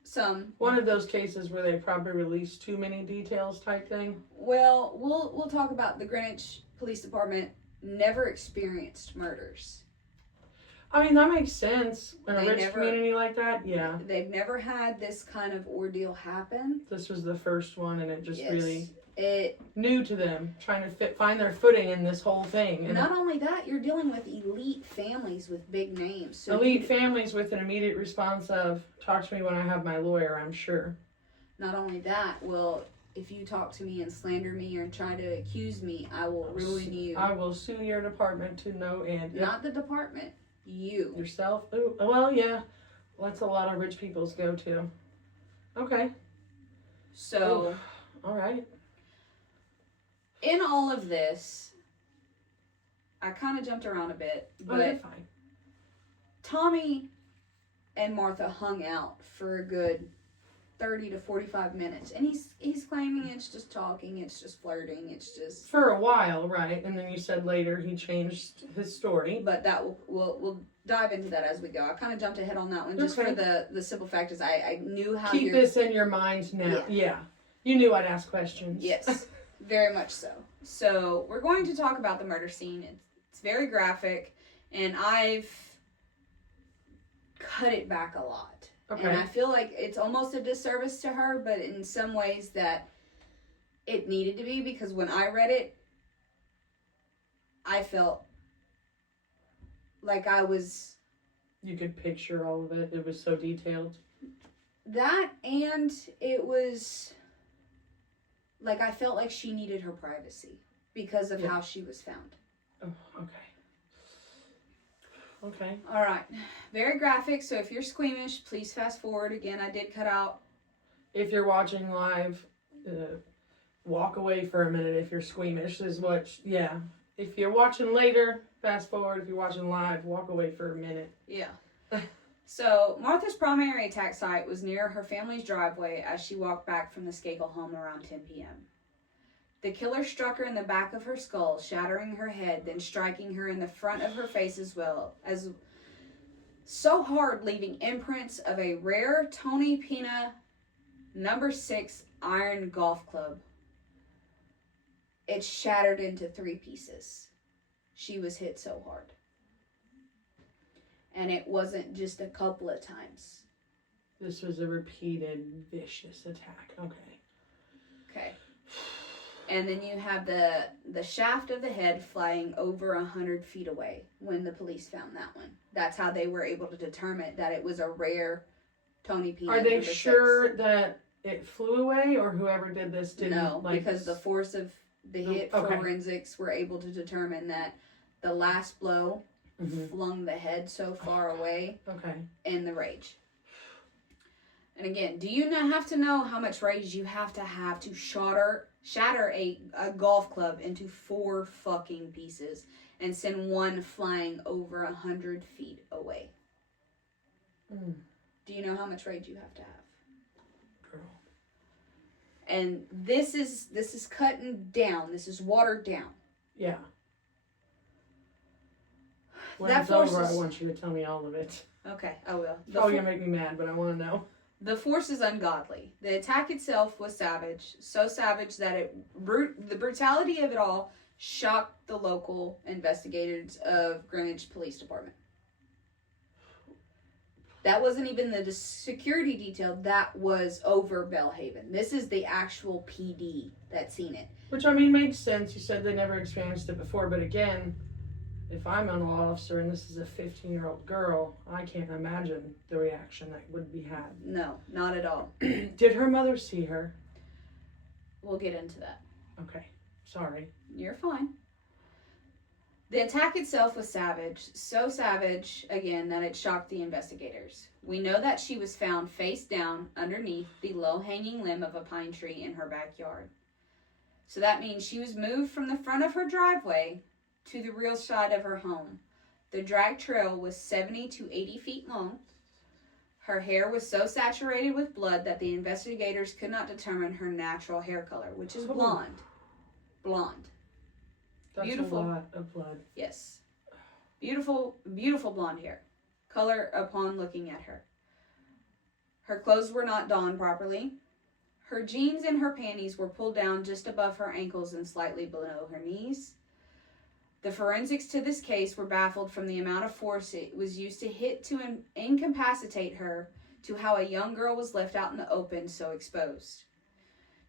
some. One of those cases where they probably released too many details type thing. Well, we'll talk about the Greenwich Police Department never experienced murders. I mean, that makes sense. In a rich community like that, yeah. They've never had this kind of ordeal happen. This was the first one, and it just really... It new to them, trying to find their footing in this whole thing. And not only that, you're dealing with elite families with big names. So elite families with an immediate response of, talk to me when I have my lawyer, I'm sure. Not only that, well, if you talk to me and slander me or try to accuse me, I will ruin you. I will sue your department to no end. Yep. Not the department. You. Yourself? Ooh, well, yeah. That's a lot of rich people's go-to. Okay. So. All right. In all of this, I kind of jumped around a bit. But you're fine. Tommy and Martha hung out for a good 30 to 45 minutes. And he's claiming it's just talking, it's just flirting, it's just... For a while, right. And then you said later he changed his story. But that we'll dive into that as we go. I kind of jumped ahead on that one just for the simple fact is I knew how Keep this in your mind now. Yeah. You knew I'd ask questions. Yes, very much so. So we're going to talk about the murder scene. It's very graphic, and I've cut it back a lot. Okay. And I feel like it's almost a disservice to her, but in some ways that it needed to be, because when I read it, I felt like I was... You could picture all of it. It was so detailed. That, and it was... Like, I felt like she needed her privacy because of how she was found. Oh, okay. Okay. All right. Very graphic, so if you're squeamish, please fast forward. Again, I did cut out. If you're watching live, walk away for a minute if you're squeamish is what, If you're watching later, fast forward. If you're watching live, walk away for a minute. Yeah. So, Martha's primary attack site was near her family's driveway as she walked back from the Skakel home around 10 p.m. The killer struck her in the back of her skull, shattering her head, then striking her in the front of her face as well, as so hard, leaving imprints of a rare Tony Pina No. 6 iron golf club. It shattered into 3 pieces. She was hit so hard. And it wasn't just a couple of times. This was a repeated, vicious attack. Okay. And then you have the shaft of the head flying over 100 feet away when the police found that one. That's how they were able to determine that it was a rare Tony Pina. Are they sure that it flew away, or whoever did this didn't? No, because the force of the hit forensics were able to determine that the last blow flung the head so far away in the rage. And again, do you not have to know how much rage you have to shatter a golf club into 4 fucking pieces and send one flying over 100 feet away? Do you know how much rage you have to have? Girl. And this is cutting down. This is watered down. Yeah. When it's over, I want you to tell me all of it. Okay, I will. It's probably going to make me mad, but I want to know. The force is ungodly. The attack itself was savage. So savage that the brutality of it all shocked the local investigators of Greenwich Police Department. That wasn't even the security detail. That was over Bellhaven. This is the actual PD that's seen it. Which, I mean, makes sense. You said they never experienced it before, but again... If I'm an law officer and this is a 15-year-old girl, I can't imagine the reaction that would be had. No, not at all. Did her mother see her? We'll get into that. Okay. Sorry. You're fine. The attack itself was savage. So savage, again, that it shocked the investigators. We know that she was found face down underneath the low-hanging limb of a pine tree in her backyard. So that means she was moved from the front of her driveway to the real side of her home. The drag trail was 70 to 80 feet long. Her hair was so saturated with blood that the investigators could not determine her natural hair color, which is blonde. Blonde. That's beautiful. A lot of blood. Yes. Beautiful, beautiful blonde hair. Color upon looking at her. Her clothes were not donned properly. Her jeans and her panties were pulled down just above her ankles and slightly below her knees. The forensics to this case were baffled from the amount of force it was used to hit to incapacitate her, to how a young girl was left out in the open so exposed,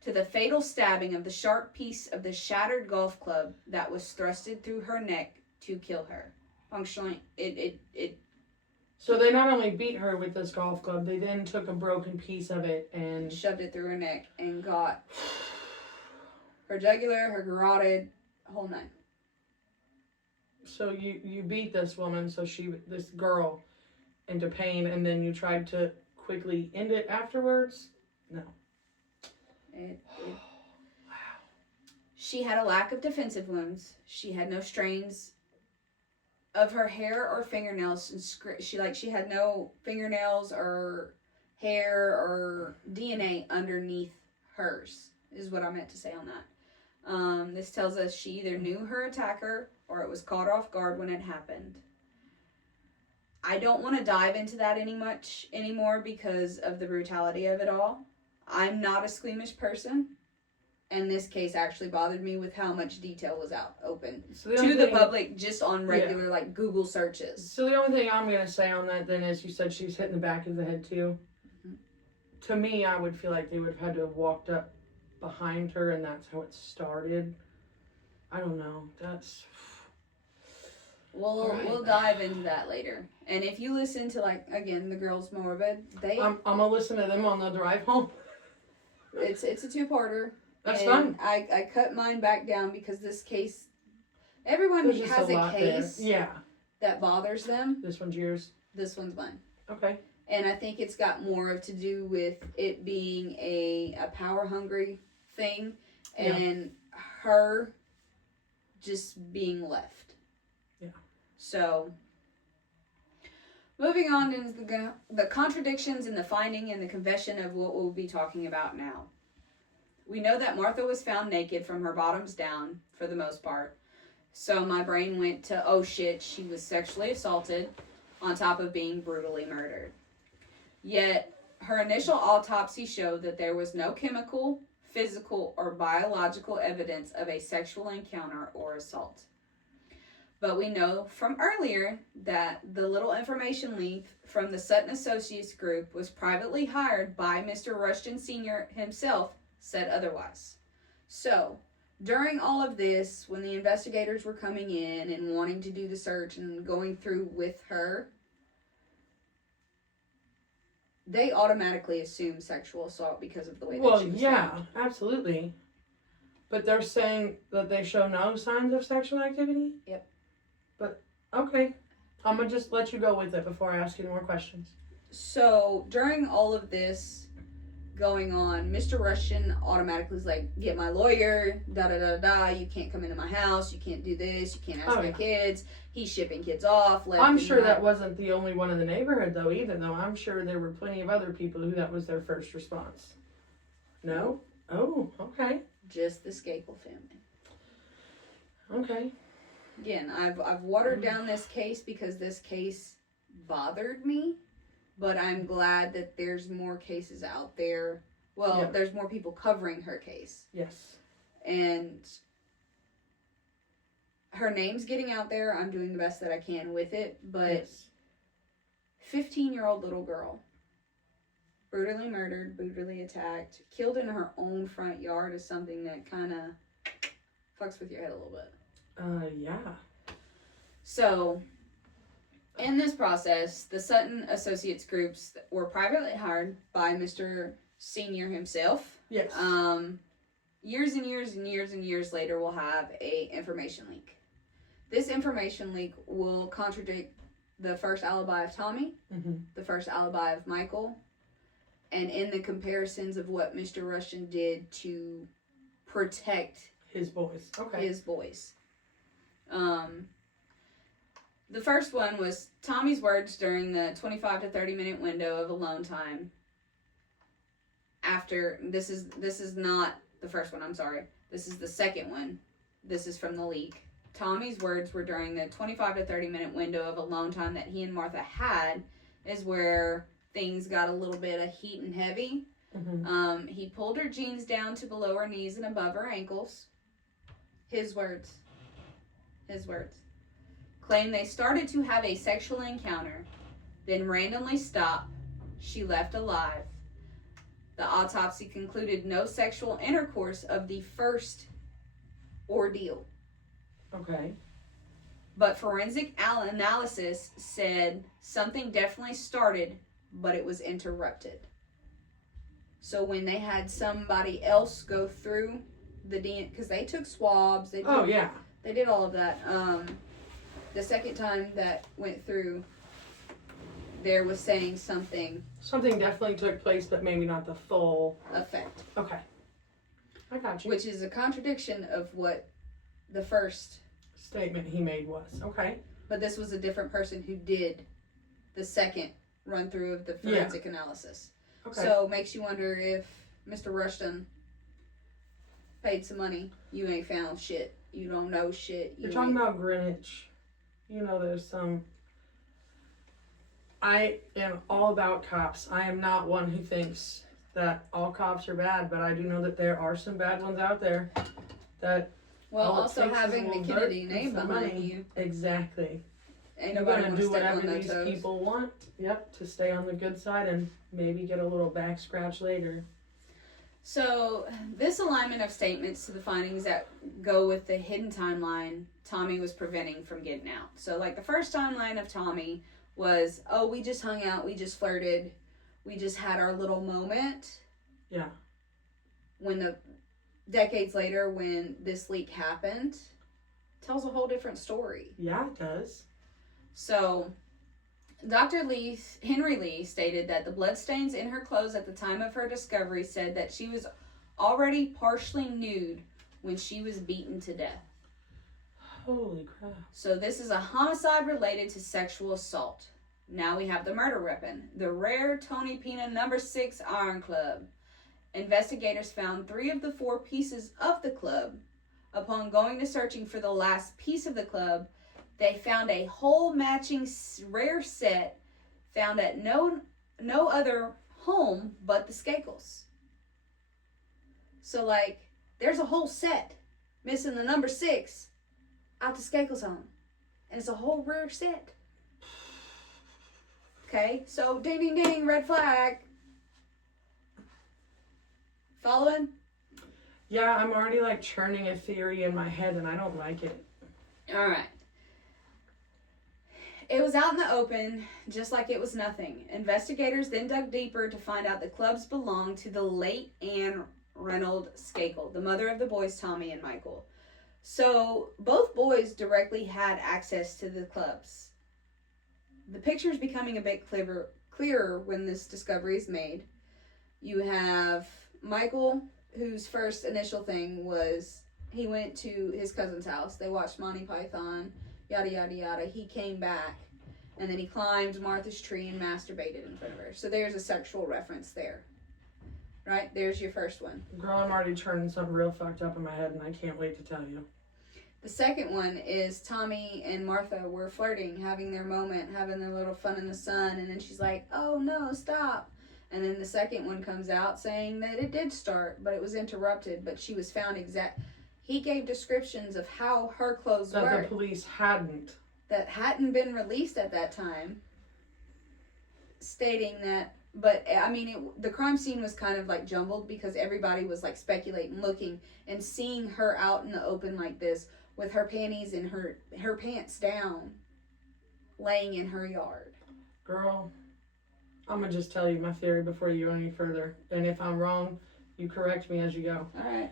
to the fatal stabbing of the sharp piece of the shattered golf club that was thrusted through her neck to kill her. Functionally, it So they not only beat her with this golf club, they then took a broken piece of it and shoved it through her neck and got her jugular, her carotid, whole nine. So you beat this woman, this girl, into pain, and then you tried to quickly end it afterwards? No. Wow. She had a lack of defensive wounds. She had no strains of her hair or fingernails. She had no fingernails or hair or DNA underneath hers, is what I meant to say on that. This tells us she either knew her attacker or it was caught off guard when it happened. I don't want to dive into that anymore because of the brutality of it all. I'm not a squeamish person, and this case actually bothered me with how much detail was open to the public just on regular like Google searches. So the only thing I'm going to say on that then is you said she was hit in the back of the head too. Mm-hmm. To me, I would feel like they would have had to have walked up behind her and that's how it started. I don't know. That's... We'll dive into that later. And if you listen to, like, again, the Girls Morbid, I'm going to listen to them on the drive home. It's a two-parter. That's fun. I cut mine back down because this case, everyone has a case that bothers them. This one's yours? This one's mine. Okay. And I think it's got more to do with it being a power-hungry thing and her just being left. Yeah. So, moving on to the contradictions in the finding and the confession of what we'll be talking about now. We know that Martha was found naked from her bottoms down, for the most part. So my brain went to, oh shit, she was sexually assaulted on top of being brutally murdered. Yet, her initial autopsy showed that there was no chemical, physical, or biological evidence of a sexual encounter or assault. But we know from earlier that the little information leak from the Sutton Associates group was privately hired by Mr. Rushton Sr. himself said otherwise. So, during all of this, when the investigators were coming in and wanting to do the search and going through with her, they automatically assume sexual assault because of the way that she was found. Absolutely. But they're saying that they show no signs of sexual activity? Yep. But, okay. I'm going to just let you go with it before I ask you more questions. So, during all of this going on, Mr. Rushton automatically is like, get my lawyer, da-da-da-da, you can't come into my house, you can't do this, you can't ask my kids. He's shipping kids off. I'm sure that wasn't the only one in the neighborhood, though, either, though. I'm sure there were plenty of other people who that was their first response. No? Oh, okay. Just the Skakel family. Okay. Again, I've watered down this case because this case bothered me, but I'm glad that there's more cases out there. Well, there's more people covering her case. Yes. And her name's getting out there. I'm doing the best that I can with it, but 15-year-old little girl, brutally murdered, brutally attacked, killed in her own front yard is something that kind of fucks with your head a little bit. Yeah. So, in this process, the Sutton Associates groups were privately hired by Mr. Senior himself. Yes. Years and years and years and years later, we'll have a information leak. This information leak will contradict the first alibi of Tommy, the first alibi of Michael, and in the comparisons of what Mr. Rushton did to protect his boys. Okay. His boys. The first one was Tommy's words during the 25 to 30 minute window of alone time. After, this is not the first one, I'm sorry. This is the second one. This is from the leak. Tommy's words were during the 25 to 30 minute window of alone time that he and Martha had, is where things got a little bit of heat and heavy. He pulled her jeans down to below her knees and above her ankles. His words. Claimed they started to have a sexual encounter, then randomly stopped. She left alive. The autopsy concluded no sexual intercourse of the first ordeal. Okay. But forensic analysis said something definitely started, but it was interrupted. So when they had somebody else go through the DNA, because they took swabs, they did all of that. The second time that went through, there was saying something definitely took place, but maybe not the full effect. Okay, I got you. Which is a contradiction of what the first statement he made was. Okay, but this was a different person who did the second run through of the forensic analysis. Okay. So makes you wonder if Mr. Rushton paid some money. You ain't found shit. You don't know shit. You're talking about Greenwich. You know, there's some. I am all about cops. I am not one who thinks that all cops are bad, but I do know that there are some bad ones out there. That. Well, also having the Kennedy name behind you. Exactly. Ain't nobody gonna do whatever these people want. Yep, to stay on the good side and maybe get a little back scratch later. So, this alignment of statements to the findings that go with the hidden timeline Tommy was preventing from getting out. So, like, the first timeline of Tommy was, oh, we just hung out, we just flirted, we just had our little moment. Yeah. When the decades later, when this leak happened, tells a whole different story. Yeah, it does. So, Dr. Henry Lee stated that the bloodstains in her clothes at the time of her discovery said that she was already partially nude when she was beaten to death. Holy crap. So this is a homicide related to sexual assault. Now we have the murder weapon, the rare Tony Pina No. 6 Iron Club. Investigators found 3 of the 4 pieces of the club. Upon going to searching for the last piece of the club, they found a whole matching rare set found at no other home but the Skakels. So, like, there's a whole set missing the number 6 out the Skakels home. And it's a whole rare set. Okay, so ding, ding, ding, red flag. Following? Yeah, I'm already, like, churning a theory in my head and I don't like it. All right. It was out in the open, just like it was nothing. Investigators then dug deeper to find out the clubs belonged to the late Anne Reynolds Skakel, the mother of the boys Tommy and Michael. So both boys directly had access to the clubs. The picture is becoming a bit clearer when this discovery is made. You have Michael, whose first initial thing was he went to his cousin's house. They watched Monty Python. Yada, yada, yada. He came back, and then he climbed Martha's tree and masturbated in front of her. So there's a sexual reference there. Right? There's your first one. Girl, I'm already turning something real fucked up in my head, and I can't wait to tell you. The second one is Tommy and Martha were flirting, having their moment, having their little fun in the sun, and then she's like, oh, no, stop. And then the second one comes out saying that it did start, but it was interrupted, but she was found He gave descriptions of how her clothes were. That the police hadn't. That hadn't been released at that time. Stating that, but I mean, the crime scene was kind of like jumbled because everybody was like speculating, looking, and seeing her out in the open like this with her panties and her pants down, laying in her yard. Girl, I'm going to just tell you my theory before you go any further. And if I'm wrong, you correct me as you go. All right.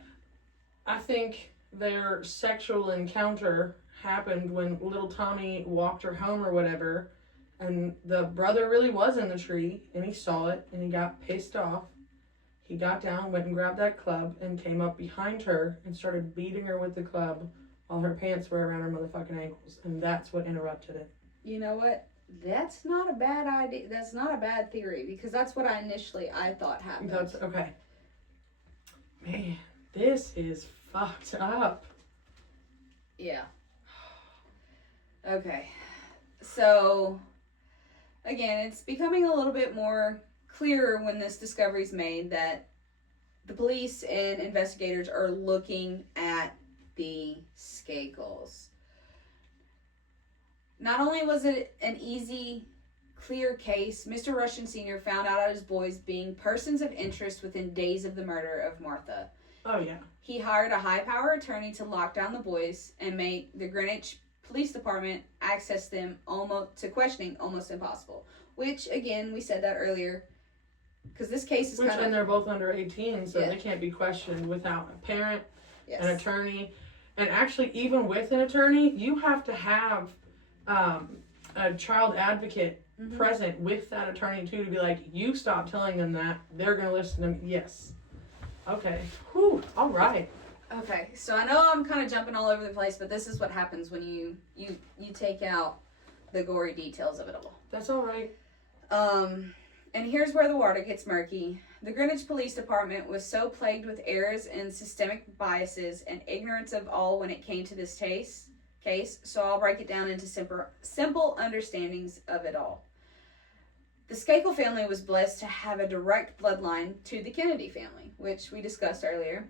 I think their sexual encounter happened when little Tommy walked her home or whatever, and the brother really was in the tree, and he saw it, and he got pissed off. He got down, went and grabbed that club, and came up behind her and started beating her with the club while her pants were around her motherfucking ankles, and that's what interrupted it. You know what? That's not a bad idea. That's not a bad theory, because that's what I thought happened. That's okay. Man, this is fucked up. Yeah. Okay. So, again, it's becoming a little bit more clearer when this discovery is made that the police and investigators are looking at the Skakels. Not only was it an easy, clear case, Mr. Rushton Sr. found out his boys being persons of interest within days of the murder of Martha. Oh, yeah. He hired a high-power attorney to lock down the boys and make the Greenwich police department access them to questioning almost impossible. Which, again, we said that earlier, because this case is and they're both under 18, so they can't be questioned without a parent, an attorney. And actually, even with an attorney, you have to have a child advocate present with that attorney, too, to be like, you stop telling them that. They're going to listen to me. Yes. Okay. Whew. All right. Okay. So I know I'm kind of jumping all over the place, but this is what happens when you take out the gory details of it all. That's all right. And here's where the water gets murky. The Greenwich Police Department was so plagued with errors and systemic biases and ignorance of all when it came to this case, so I'll break it down into simple understandings of it all. The Skakel family was blessed to have a direct bloodline to the Kennedy family, which we discussed earlier.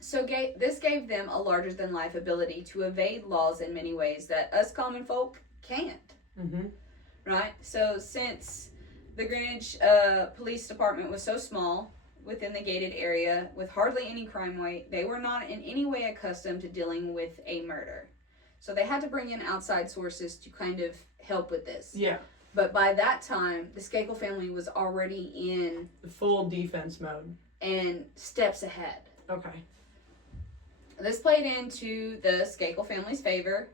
So this gave them a larger-than-life ability to evade laws in many ways that us common folk can't. Right? So since the Greenwich Police Department was so small within the gated area with hardly any crime rate, they were not in any way accustomed to dealing with a murder. So they had to bring in outside sources to kind of help with this. Yeah. But by that time, the Skakel family was already in full defense mode. And steps ahead. Okay. This played into the Skakel family's favor.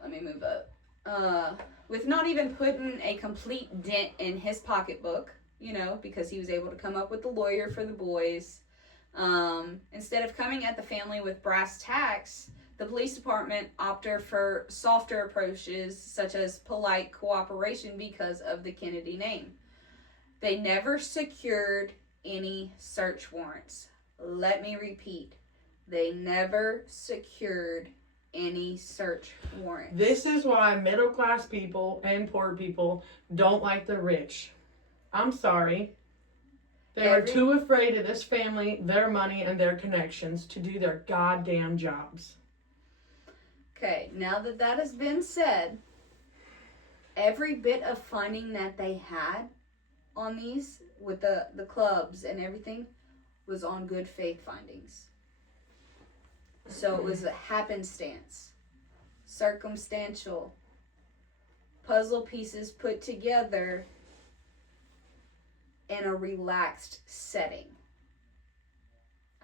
Let me move up. With not even putting a complete dent in his pocketbook, because he was able to come up with the lawyer for the boys. Instead of coming at the family with brass tacks, the police department opted for softer approaches, such as polite cooperation because of the Kennedy name. They never secured any search warrants. Let me repeat. They never secured any search warrants. This is why middle-class people and poor people don't like the rich. I'm sorry. They are too afraid of this family, their money, and their connections to do their goddamn jobs. Okay, now that has been said, every bit of funding that they had on these, with the clubs and everything, was on good faith findings. So it was a happenstance, circumstantial, puzzle pieces put together in a relaxed setting.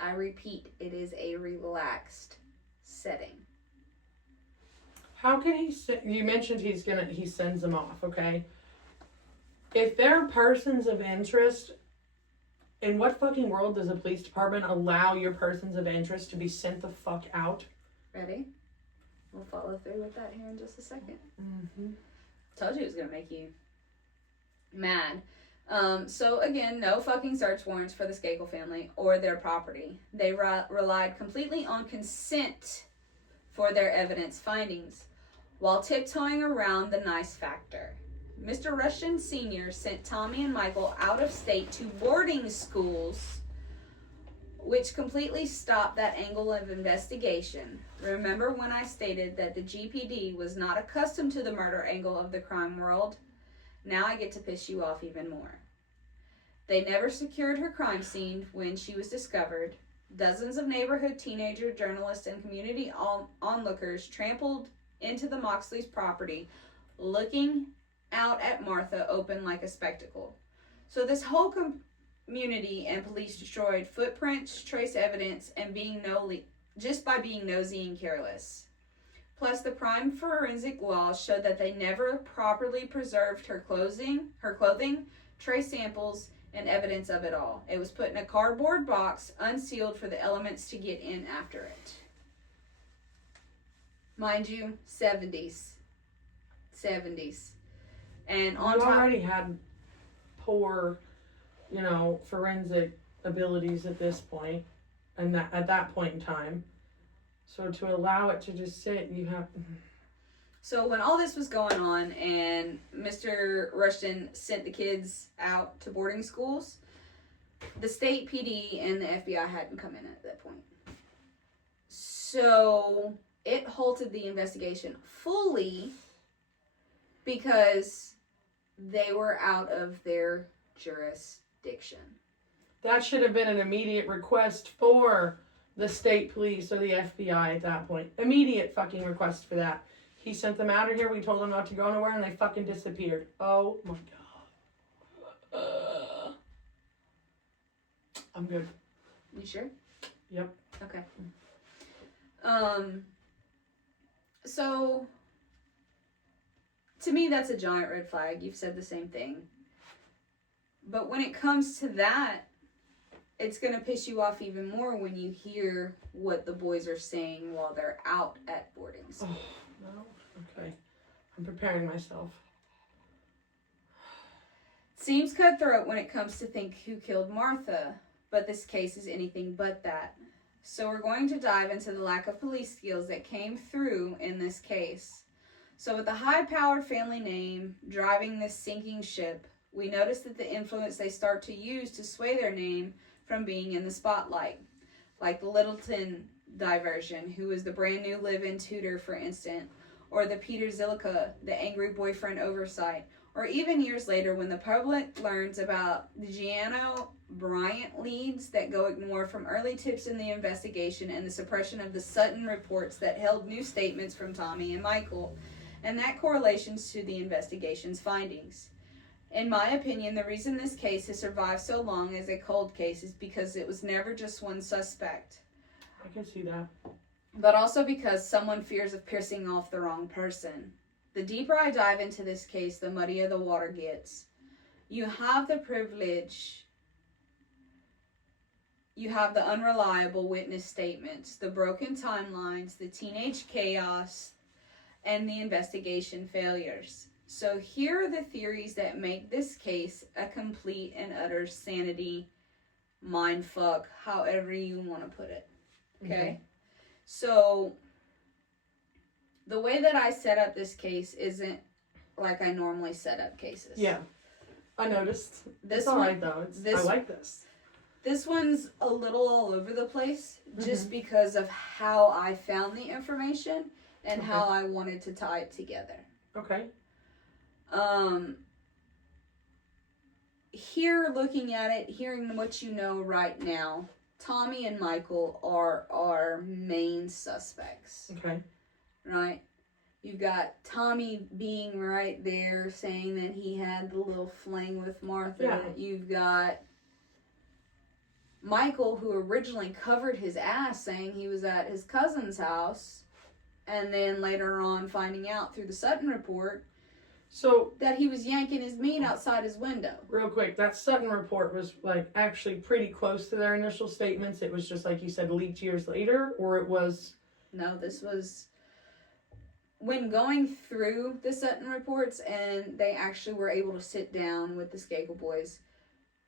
I repeat, it is a relaxed setting. How can he? You mentioned he sends them off. Okay. If they're persons of interest, in what fucking world does a police department allow your persons of interest to be sent the fuck out? Ready? We'll follow through with that here in just a second. Told you it was gonna make you mad. So again, no fucking search warrants for the Skakel family or their property. They relied completely on consent for their evidence findings, while tiptoeing around the nice factor. Mr. Rushton Sr. sent Tommy and Michael out of state to boarding schools, which completely stopped that angle of investigation. Remember when I stated that the GPD was not accustomed to the murder angle of the crime world? Now I get to piss you off even more. They never secured her crime scene when she was discovered. Dozens of neighborhood teenager journalists and community onlookers trampled into the Moxley's property, looking out at Martha open like a spectacle. So this whole community and police destroyed footprints, trace evidence, and just by being nosy and careless. Plus, the prime forensic laws showed that they never properly preserved her clothing, trace samples, and evidence of it all. It was put in a cardboard box, unsealed for the elements to get in after it. Mind you, 70s. And on you top, already had poor, forensic abilities at this point, and at that point in time. So to allow it to just sit, you have. So when all this was going on, and Mr. Rushton sent the kids out to boarding schools, the state PD and the FBI hadn't come in at that point. So it halted the investigation fully because they were out of their jurisdiction. That should have been an immediate request for the state police or the FBI at that point. Immediate fucking request for that. He sent them out of here. We told them not to go nowhere, and they fucking disappeared. Oh my god. I'm good. You sure? Yep. Okay. So, to me, that's a giant red flag. You've said the same thing. But when it comes to that, it's going to piss you off even more when you hear what the boys are saying while they're out at boarding school. Oh, no? Okay. I'm preparing myself. Seems cutthroat when it comes to think who killed Martha, but this case is anything but that. So we're going to dive into the lack of police skills that came through in this case. So with the high-powered family name driving this sinking ship, we notice that the influence they start to use to sway their name from being in the spotlight. Like the Littleton diversion, who was the brand new live-in tutor, for instance, or the Peter Zillica, the angry boyfriend oversight, or even years later when the public learns about the Giano Bryant leads that go ignore from early tips in the investigation and the suppression of the Sutton reports that held new statements from Tommy and Michael, and that correlations to the investigation's findings. In my opinion, the reason this case has survived so long as a cold case is because it was never just one suspect. I can see that. But also because someone fears of pissing off the wrong person. The deeper I dive into this case, the muddier the water gets. You have the privilege, you have the unreliable witness statements, the broken timelines, the teenage chaos, and the investigation failures. So here are the theories that make this case a complete and utter sanity mindfuck, however you want to put it. Okay? So the way that I set up this case isn't like I normally set up cases. Yeah. I noticed. This it's alright though. I like this. This one's a little all over the place just because of how I found the information and how I wanted to tie it together. Okay. Here, looking at it, hearing what you know right now, Tommy and Michael are our main suspects. Okay. Right? You've got Tommy being right there saying that he had the little fling with Martha. Yeah. You've got Michael, who originally covered his ass saying he was at his cousin's house, and then later on finding out through the Sutton report that he was yanking his meat outside his window. Real quick, that Sutton report was like actually pretty close to their initial statements. It was just like you said, leaked years later, or it was... No, this was... When going through the Sutton reports and they actually were able to sit down with the Skakel boys,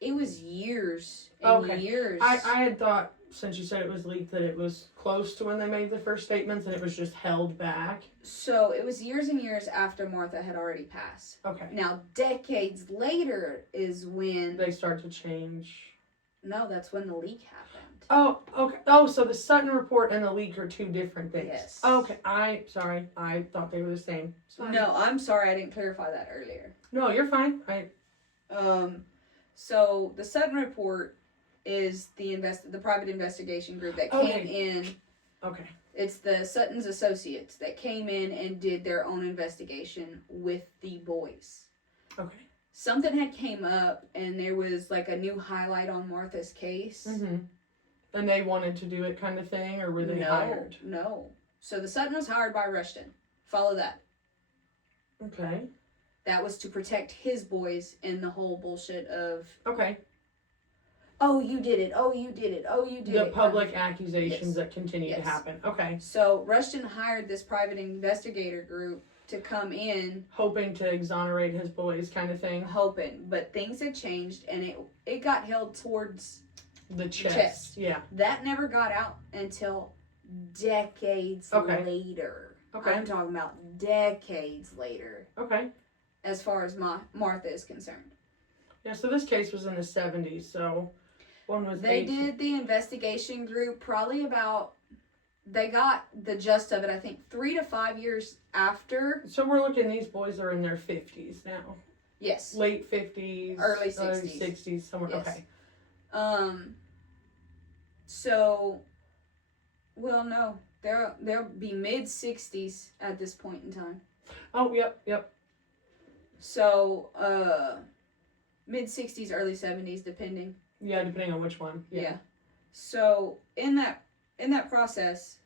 it was years and years. I had thought, since you said it was leaked, that it was close to when they made the first statements and it was just held back. So it was years and years after Martha had already passed. Okay. Now, decades later is when... They start to change. No, that's when the leak happened. Oh, okay. Oh, so the Sutton report and the leak are two different things. Yes. Okay. Sorry. I thought they were the same. Sorry. No, I'm sorry I didn't clarify that earlier. No, you're fine. So the Sutton report is the private investigation group that came in. Okay. It's the Sutton's associates that came in and did their own investigation with the boys. Okay. Something had came up and there was like a new highlight on Martha's case. Mm-hmm. And they wanted to do it kind of thing, or were they hired? No. So the Sutton was hired by Rushton. Follow that. Okay. That was to protect his boys in the whole bullshit of... Okay. Oh, you did it. Oh, you did it. Oh, you did it. The public accusations that continue to happen. Okay. So Rushton hired this private investigator group to come in. Hoping to exonerate his boys kind of thing. Hoping. But things had changed and it got held towards... The chest. Yeah. That never got out until decades later. Okay. I'm talking about decades later. Okay. As far as Martha is concerned. Yeah, so this case was in the 70s, so one was... They did the investigation group probably about... They got the gist of it, I think, 3 to 5 years after. So we're looking, these boys are in their 50s now. Yes. Late 50s. Early 60s. Early 60s, somewhere. Yes. Okay. So Well, no. They'll be mid-60s at this point in time. Oh, yep. So, mid-60s, early 70s, depending. Yeah, depending on which one. Yeah. So, in that process,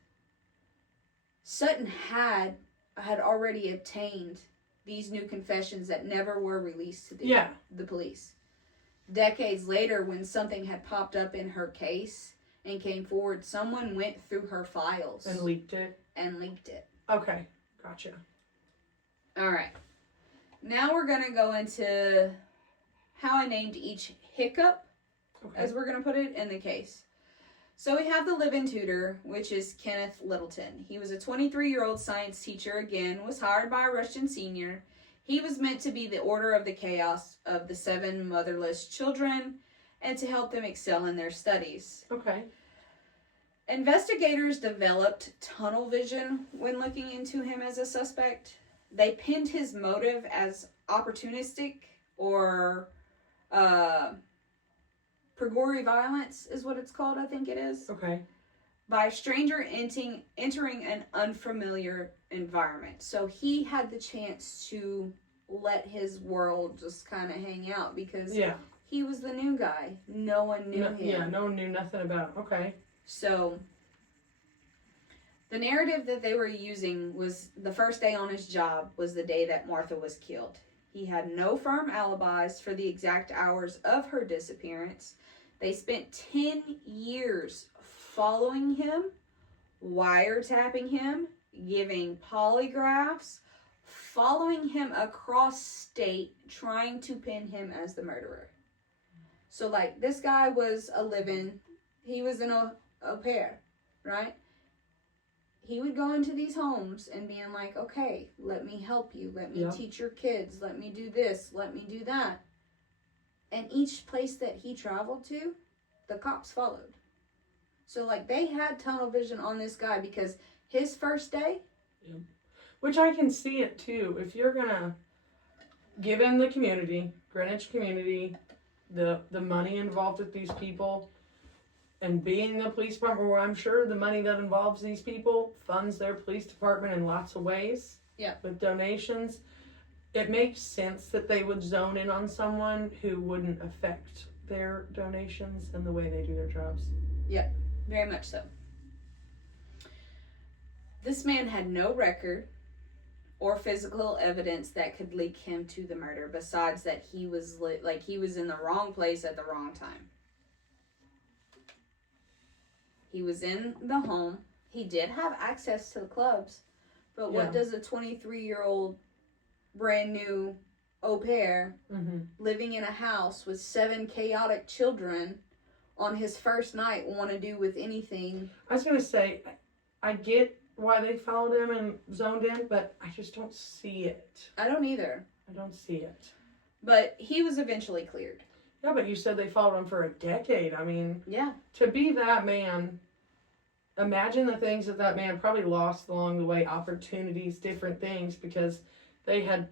Sutton had already obtained these new confessions that never were released to the police. Decades later, when something had popped up in her case and came forward, someone went through her files. And leaked it? Okay, gotcha. All right. Now we're going to go into how I named each hiccup, as we're going to put it, in the case. So we have the live-in tutor, which is Kenneth Littleton. He was a 23-year-old science teacher, again, was hired by a Russian senior. He was meant to be the order of the chaos of the 7 motherless children and to help them excel in their studies. Okay. Investigators developed tunnel vision when looking into him as a suspect. They pinned his motive as opportunistic or purgatory violence is what it's called, I think it is. Okay. By a stranger entering an unfamiliar environment. So he had the chance to let his world just kind of hang out because he was the new guy. No one knew him. Yeah, no one knew nothing about him. Okay. So the narrative that they were using was the first day on his job was the day that Martha was killed. He had no firm alibis for the exact hours of her disappearance. They spent 10 years following him, wiretapping him, giving polygraphs, following him across state, trying to pin him as the murderer. So, like, this guy was a live-in. He was an au pair, right? He would go into these homes and being like, okay, let me help you. Let me teach your kids. Let me do this. Let me do that. And each place that he traveled to, the cops followed. So, like, they had tunnel vision on this guy because his first day... Yeah. Which I can see it, too. If you're going to give in the community, Greenwich community, the money involved with these people, and being the police department, where I'm sure the money that involves these people funds their police department in lots of ways. Yeah. With donations. It makes sense that they would zone in on someone who wouldn't affect their donations and the way they do their jobs. Yep, very much so. This man had no record or physical evidence that could link him to the murder, besides that he was he was in the wrong place at the wrong time. He was in the home. He did have access to the clubs, but what does a 23-year-old brand new au pair living in a house with 7 chaotic children on his first night want to do with anything? I was going to say, I get why they followed him and zoned in, but I just don't see it. I don't either. I don't see it. But he was eventually cleared. Yeah, but you said they followed him for a decade. I mean, yeah. To be that man, imagine the things that man probably lost along the way, opportunities, different things, because they had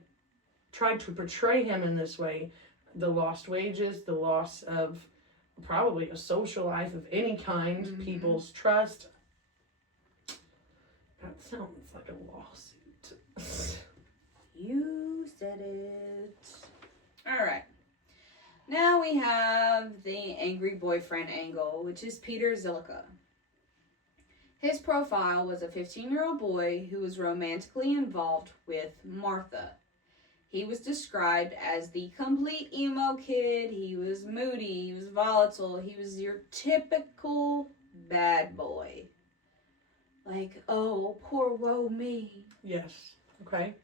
tried to portray him in this way. The lost wages, the loss of probably a social life of any kind, people's trust. That sounds like a lawsuit. You said it. All right. Now we have the angry boyfriend angle, which is Peter Zillica. His profile was a 15-year-old boy who was romantically involved with Martha. He was described as the complete emo kid. He was moody. He was volatile. He was your typical bad boy. Like, oh, poor woe me. Yes. Okay.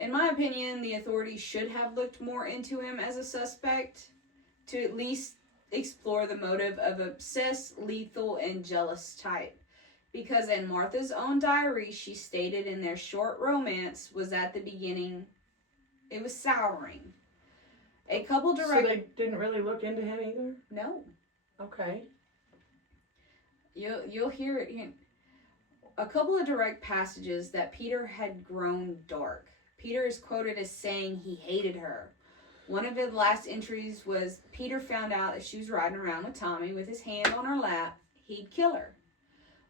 In my opinion, the authorities should have looked more into him as a suspect to at least explore the motive of obsessed, lethal, and jealous type. Because in Martha's own diary, she stated in their short romance was at the beginning, it was souring. A couple So they didn't really look into him either? No. Okay. You'll hear it. A couple of direct passages that Peter had grown dark. Peter is quoted as saying he hated her. One of the last entries was Peter found out that she was riding around with Tommy with his hand on her lap. he'd kill her.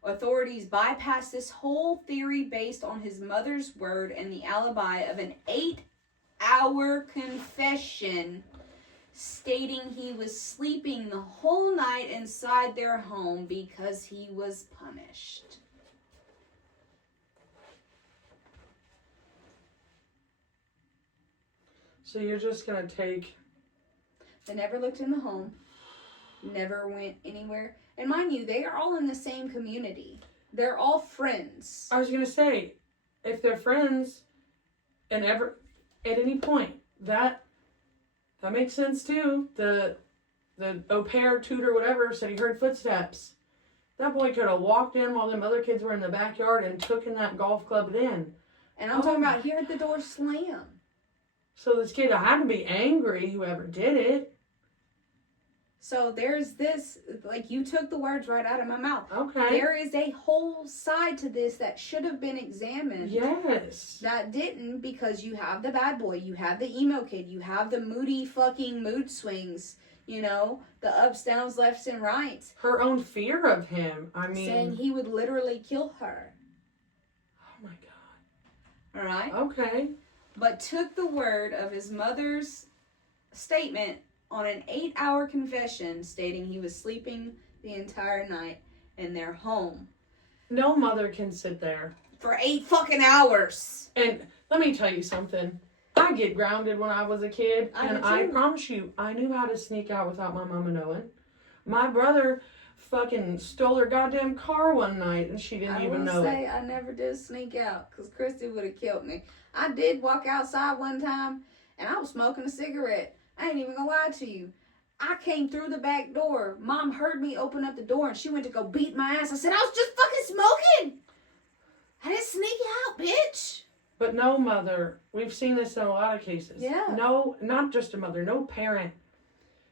Authorities bypassed this whole theory based on his mother's word and the alibi of an 8-hour confession stating he was sleeping the whole night inside their home because he was punished. So you're just going to take... They never looked in the home, never went anywhere. And mind you, they are all in the same community. They're all friends. I was going to say, if they're friends and ever, at any point, that makes sense too. The au pair, tutor, whatever, said he heard footsteps. That boy could have walked in while them other kids were in the backyard and took in that golf club in. And I'm talking about he heard the door slam. So this kid had to be angry, whoever did it. So there's this, like, you took the words right out of my mouth. Okay. There is a whole side to this that should have been examined. Yes. That didn't, because you have the bad boy, you have the emo kid, you have the moody fucking mood swings, you know, the ups, downs, lefts, and rights. Her own fear of him, I mean. Saying he would literally kill her. Oh my God. All right? Okay. But took the word of his mother's statement on an 8-hour confession stating he was sleeping the entire night in their home. No mother can sit there. For 8 fucking hours. And let me tell you something. I get grounded when I was a kid. I promise you, I knew how to sneak out without my mama knowing. My brother fucking stole her goddamn car one night and she didn't even know it. I never did sneak out because Christy would have killed me. I did walk outside one time and I was smoking a cigarette. I ain't even gonna lie to you. I came through the back door. Mom heard me open up the door and she went to go beat my ass. I said, I was just fucking smoking. I didn't sneak out, bitch. But no mother, we've seen this in a lot of cases. Yeah. No, not just a mother, no parent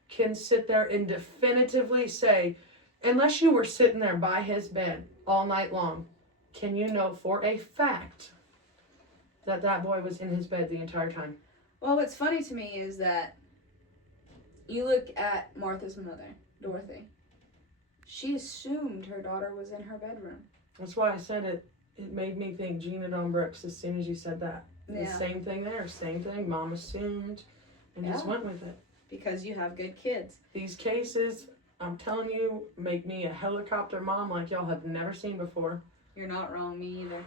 can sit there and definitively say, unless you were sitting there by his bed all night long, can you know for a fact that that boy was in his bed the entire time? Well, what's funny to me is that you look at Martha's mother, Dorothy. She assumed her daughter was in her bedroom. That's why I said it. It made me think Gina Dawn Brooks as soon as you said that. Yeah. The same thing there. Same thing. Mom assumed and just went with it. Because you have good kids. These cases, I'm telling you, make me a helicopter mom like y'all have never seen before. You're not wrong, me either.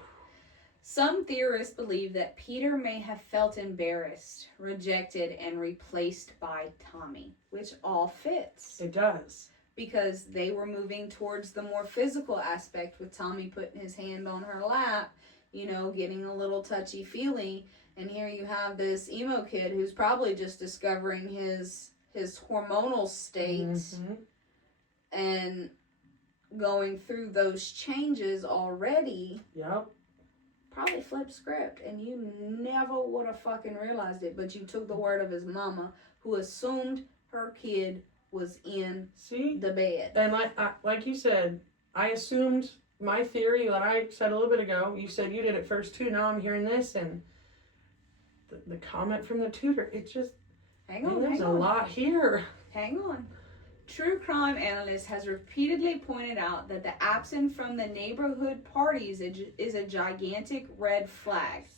Some theorists believe that Peter may have felt embarrassed, rejected, and replaced by Tommy, which all fits. It does. Because they were moving towards the more physical aspect with Tommy putting his hand on her lap, you know, getting a little touchy-feely. And here you have this emo kid who's probably just discovering his hormonal state and going through those changes already. Yep. Probably flipped script, and you never would have fucking realized it, but you took the word of his mama, who assumed her kid was in the bed. And like you said, I assumed my theory that I said a little bit ago. You said you did it first too. Now I'm hearing this, and the comment from the tutor. It just there's a lot here. Hang on. True crime analyst has repeatedly pointed out that the absence from the neighborhood parties is a gigantic red flag.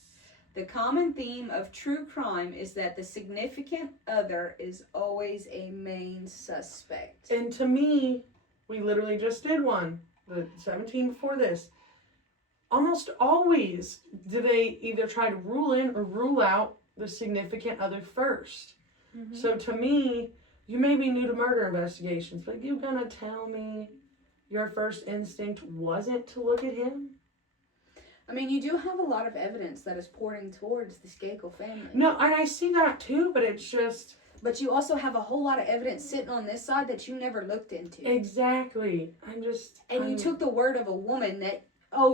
The common theme of true crime is that the significant other is always a main suspect. And to me, we literally just did one, the 17 before this. Almost always do they either try to rule in or rule out the significant other first. Mm-hmm. So to me, you may be new to murder investigations, but you gonna tell me your first instinct wasn't to look at him? I mean, you do have a lot of evidence that is pointing towards the Skakel family. No, and I see that too, but it's just... But you also have a whole lot of evidence sitting on this side that you never looked into. Exactly. You took the word of a woman that,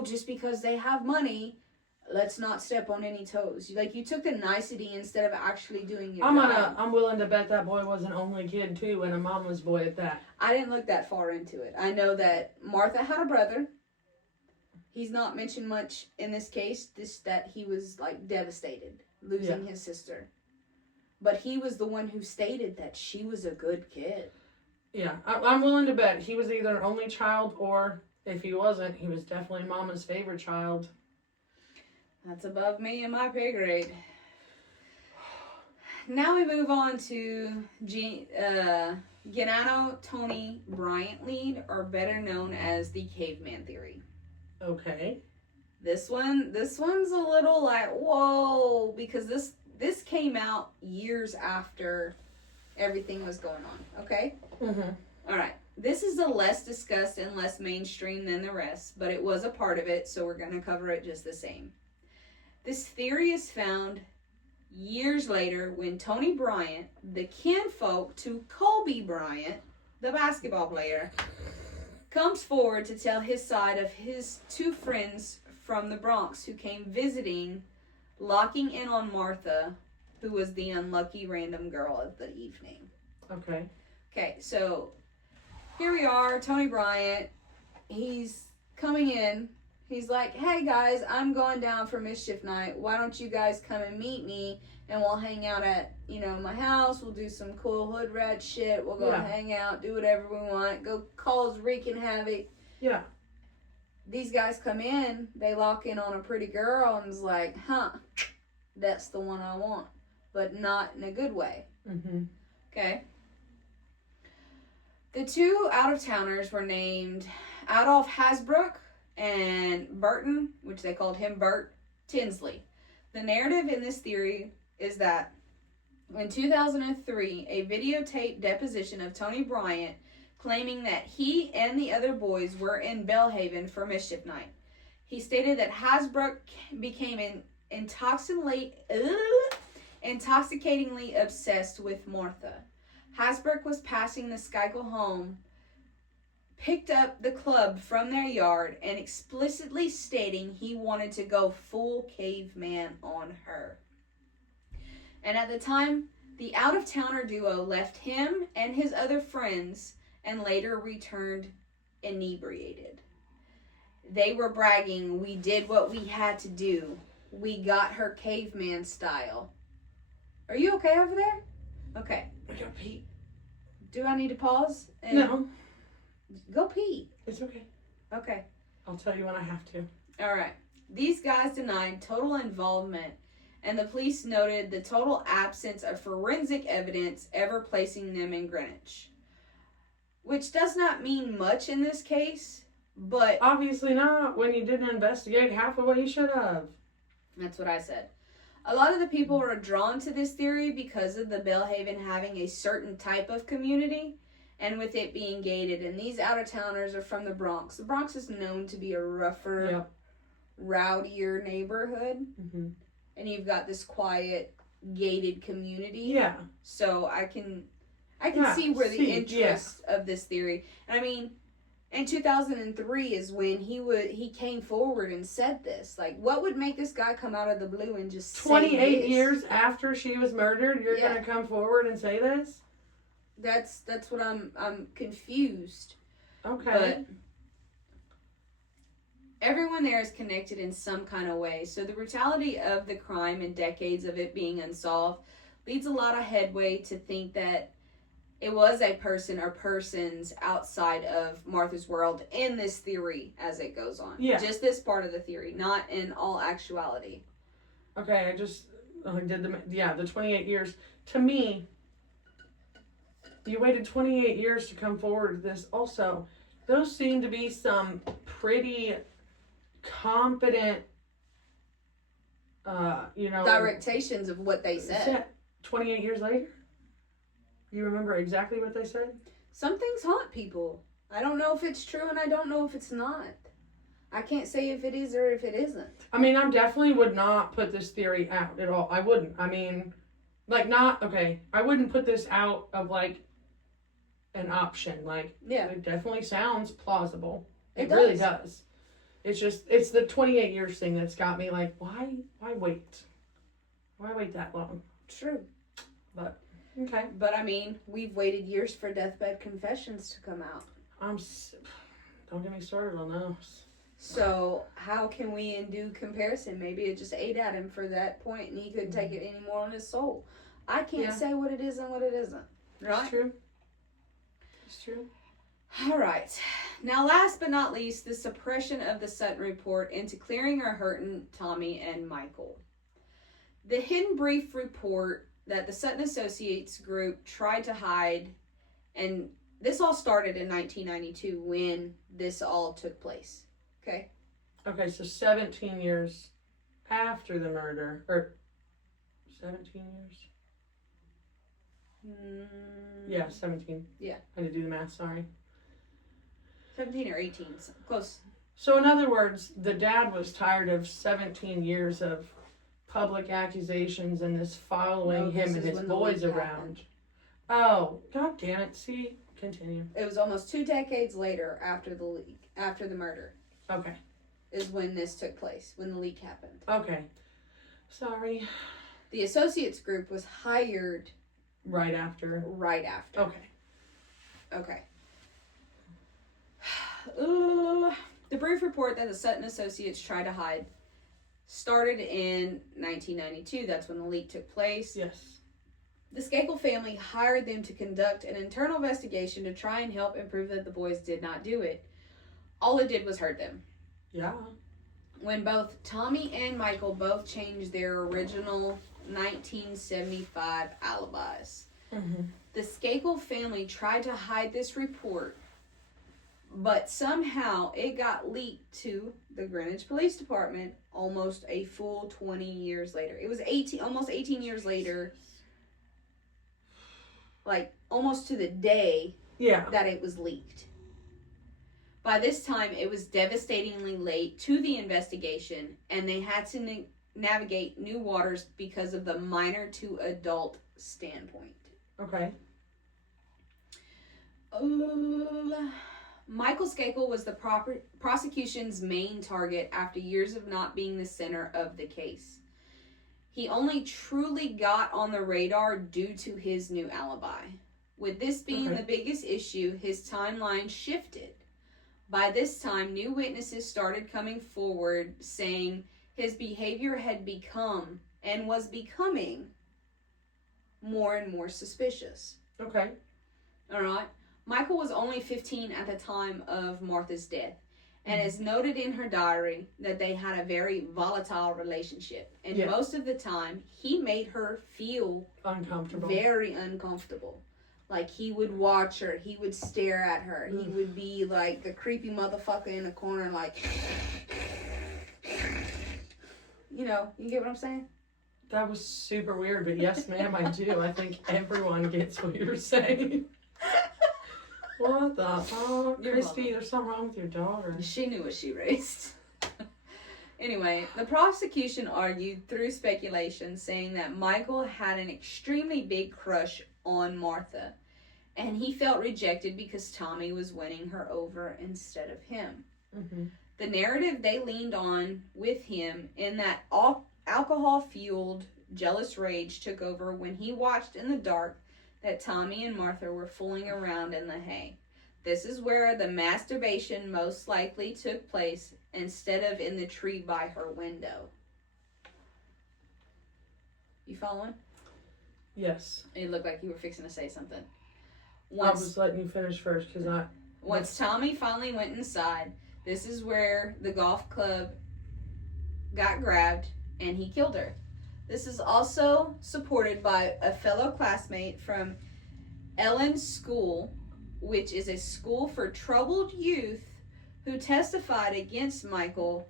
just because they have money, let's not step on any toes. Like, you took the nicety instead of actually doing your job. I'm willing to bet that boy was an only kid too, and a mama's boy at that. I didn't look that far into it. I know that Martha had a brother. He's not mentioned much in this case, that he was, like, devastated, losing his sister. But he was the one who stated that she was a good kid. Yeah, I'm willing to bet he was either an only child, or if he wasn't, he was definitely Mama's favorite child. That's above me and my pay grade. Now we move on to Gennaro Tony Bryant Lead, or better known as the caveman theory. Okay. This one's a little like, whoa, because this came out years after everything was going on, okay? Mm-hmm. All right. This is a less discussed and less mainstream than the rest, but it was a part of it, so we're going to cover it just the same. This theory is found years later when Tony Bryant, the kinfolk to Kobe Bryant, the basketball player, comes forward to tell his side of his two friends from the Bronx who came visiting, locking in on Martha, who was the unlucky random girl of the evening. Okay. Okay, so here we are, Tony Bryant. He's coming in. He's like, hey guys, I'm going down for mischief night. Why don't you guys come and meet me and we'll hang out at, my house. We'll do some cool hood rat shit. We'll go hang out, do whatever we want. Go cause wreaking havoc. Yeah. These guys come in, they lock in on a pretty girl and is like, that's the one I want. But not in a good way. Mm-hmm. Okay. The two out-of-towners were named Adolph Hasbrook and Burton, which they called him Bert Tinsley. The narrative in this theory is that in 2003, a videotape deposition of Tony Bryant claiming that he and the other boys were in Bellhaven for mischief night. He stated that Hasbrook became intoxicatingly obsessed with Martha. Hasbrook was passing the Schuylkill home, picked up the club from their yard, and explicitly stating he wanted to go full caveman on her. And at the time, the out-of-towner duo left him and his other friends and later returned inebriated. They were bragging, we did what we had to do. We got her caveman style. Are you okay over there? Okay. I gotta pee. Do I need to pause? No. Go pee. It's okay. Okay. I'll tell you when I have to. All right. These guys denied total involvement, and the police noted the total absence of forensic evidence ever placing them in Greenwich. Which does not mean much in this case, but... Obviously not, when you didn't investigate half of what you should have. That's what I said. A lot of the people are drawn to this theory because of the Bellhaven having a certain type of community, and with it being gated. And these out-of-towners are from the Bronx. The Bronx is known to be a rougher, rowdier neighborhood. Mm-hmm. And you've got this quiet, gated community. Yeah. So I can see where the interest of this theory. And I mean, in 2003 is when he came forward and said this. Like, what would make this guy come out of the blue and just 28 say years after she was murdered, you're going to come forward and say this? That's what I'm confused. Okay. But everyone there is connected in some kind of way. So the brutality of the crime and decades of it being unsolved leads a lot of headway to think that it was a person or persons outside of Martha's world in this theory as it goes on. Yeah. Just this part of the theory, not in all actuality. Okay, I just did the 28 years. To me, you waited 28 years to come forward with this. Also, those seem to be some pretty competent, directions of what they said. 28 years later? You remember exactly what they said? Some things haunt people. I don't know if it's true and I don't know if it's not. I can't say if it is or if it isn't. I mean, I definitely would not put this theory out at all. I wouldn't. I mean, I wouldn't put this out of, an option. It definitely sounds plausible. It really does. It's just, it's the 28 years thing that's got me why wait? Why wait that long? True. But, okay. But, I mean, we've waited years for Deathbed Confessions to come out. Don't get me started on those. So, how can we do comparison? Maybe it just ate at him for that point and he couldn't take it anymore on his soul. I can't say what it is and what it isn't. Right? It's true. It's true. All right. Now, last but not least, the suppression of the Sutton report into clearing or hurting Tommy and Michael. The hidden brief report that the Sutton Associates group tried to hide, and this all started in 1992 when this all took place. Okay? Okay, so 17 years after the murder, or 17 years? Yeah, 17. Yeah. I had to do the math, sorry. 17 or 18, close. So in other words, the dad was tired of 17 years of public accusations and this following him and his boys around. Oh, god damn it. See, continue. It was almost 2 decades later after the leak, after the murder. Okay. Is when this took place, when the leak happened. Okay. Sorry. The Associates group was hired right after. Okay. The brief report that the Sutton Associates tried to hide started in 1992. That's when the leak took place. Yes. The Skakel family hired them to conduct an internal investigation to try and help and prove that the boys did not do it. All it did was hurt them. Yeah. When both Tommy and Michael both changed their original 1975 alibis. Mm-hmm. The Skakel family tried to hide this report, but somehow it got leaked to the Greenwich Police Department almost a full 20 years later. It was almost 18 years later, like almost to the day that it was leaked. By this time, it was devastatingly late to the investigation, and they had to navigate new waters because of the minor to adult standpoint. Okay. Michael Skakel was the prosecution's main target after years of not being the center of the case. He only truly got on the radar due to his new alibi. With this being the biggest issue, his timeline shifted. By this time, new witnesses started coming forward saying his behavior had become and was becoming more and more suspicious. Okay. All right. Michael was only 15 at the time of Martha's death, and is noted in her diary that they had a very volatile relationship. And most of the time, he made her feel uncomfortable. Very uncomfortable. Like, he would watch her. He would stare at her. He would be like the creepy motherfucker in the corner, like, you know, you get what I'm saying? That was super weird, but yes, ma'am, I do. I think everyone gets what you're saying. What the fuck? Christy, there's something wrong with your daughter. She knew what she raised. Anyway, the prosecution argued through speculation, saying that Michael had an extremely big crush on Martha, and he felt rejected because Tommy was winning her over instead of him. Mm-hmm. The narrative they leaned on with him in that alcohol-fueled jealous rage took over when he watched in the dark that Tommy and Martha were fooling around in the hay. This is where the masturbation most likely took place instead of in the tree by her window. You following? Yes. It looked like you were fixing to say something. I was letting you finish first because Once Tommy finally went inside, this is where the golf club got grabbed and he killed her. This is also supported by a fellow classmate from Ellen's school, which is a school for troubled youth, who testified against Michael,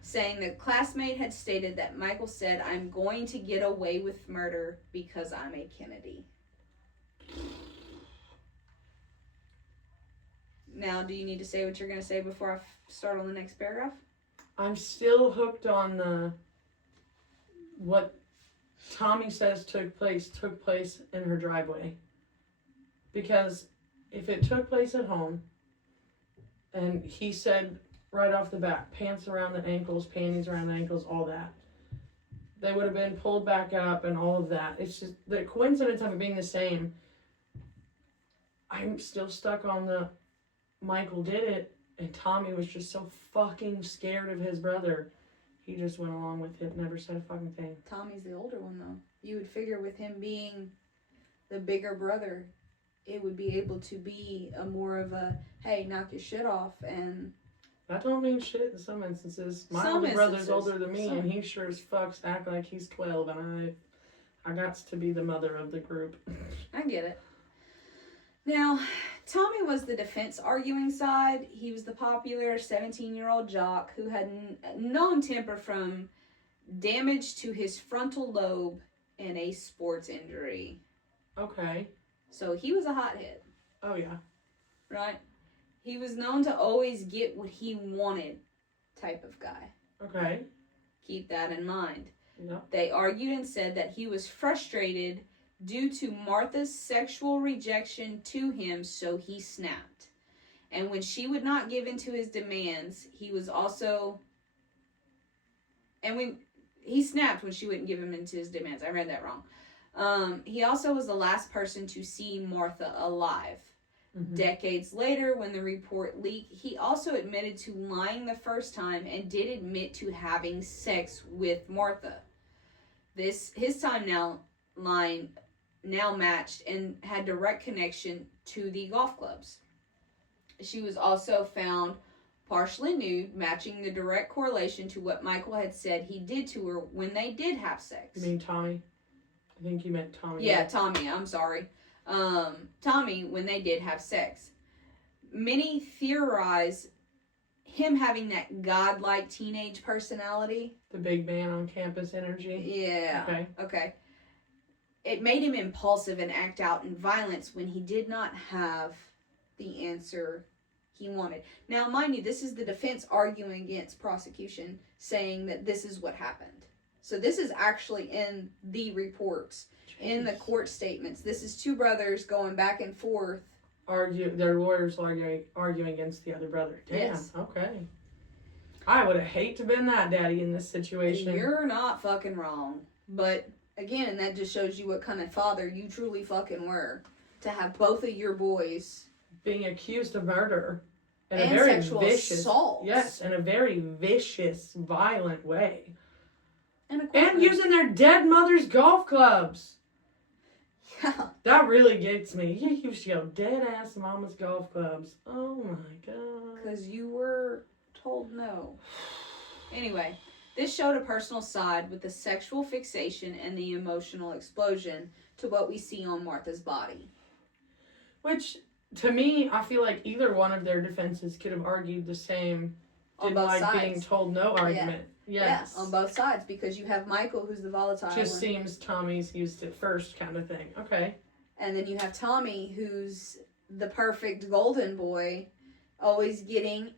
saying the classmate had stated that Michael said, "I'm going to get away with murder because I'm a Kennedy." Now, do you need to say what you're going to say before I start on the next paragraph? I'm still hooked on what Tommy says took place in her driveway. Because if it took place at home, and he said right off the bat, pants around the ankles, panties around the ankles, all that, they would have been pulled back up and all of that. It's just the coincidence of it being the same. I'm still stuck on the Michael did it, and Tommy was just so fucking scared of his brother. He just went along with it, never said a fucking thing. Tommy's the older one, though. You would figure with him being the bigger brother, it would be able to be a more of a, hey, knock your shit off. And that don't mean shit in some instances. My older brother's older than me, and he sure as fucks act like he's 12, and I got to be the mother of the group. I get it. Now, Tommy was the defense arguing side. He was the popular 17-year-old jock who had known temper from damage to his frontal lobe and a sports injury. Okay. So he was a hothead. Oh, yeah. Right? He was known to always get what he wanted type of guy. Okay. Keep that in mind. Yep. They argued and said that he was frustrated due to Martha's sexual rejection to him, so he snapped. And when she would not give in to his demands, he was also... And when he snapped when she wouldn't give him into his demands. I read that wrong. He also was the last person to see Martha alive. Mm-hmm. Decades later, when the report leaked, he also admitted to lying the first time and did admit to having sex with Martha. His timeline now matched and had direct connection to the golf clubs. She was also found partially nude, matching the direct correlation to what Michael had said he did to her when they did have sex. You mean Tommy? I think you meant Tommy. Yeah, Tommy. I'm sorry. Tommy, when they did have sex. Many theorize him having that godlike teenage personality. The big man on campus energy? Yeah. Okay. It made him impulsive and act out in violence when he did not have the answer he wanted. Now, mind you, this is the defense arguing against prosecution, saying that this is what happened. So this is actually in the reports, in the court statements. This is two brothers going back and forth. Their lawyers arguing against the other brother. Damn, yes. Okay. I would have hated to have been that daddy in this situation. You're not fucking wrong. But, again, that just shows you what kind of father you truly fucking were. To have both of your boys being accused of murder. In and a very sexual vicious, assault. Yes, in a very vicious, violent way. And using their dead mother's golf clubs. Yeah. That really gets me. You used your dead-ass mama's golf clubs. Oh, my God. Because you were told no. Anyway, this showed a personal side with the sexual fixation and the emotional explosion to what we see on Martha's body. Which, to me, I feel like either one of their defenses could have argued the same. On both sides. Being told no argument. Yeah. Yes, on both sides, because you have Michael, who's the volatile one. Just seems Tommy's used it first kind of thing. Okay. And then you have Tommy, who's the perfect golden boy, always getting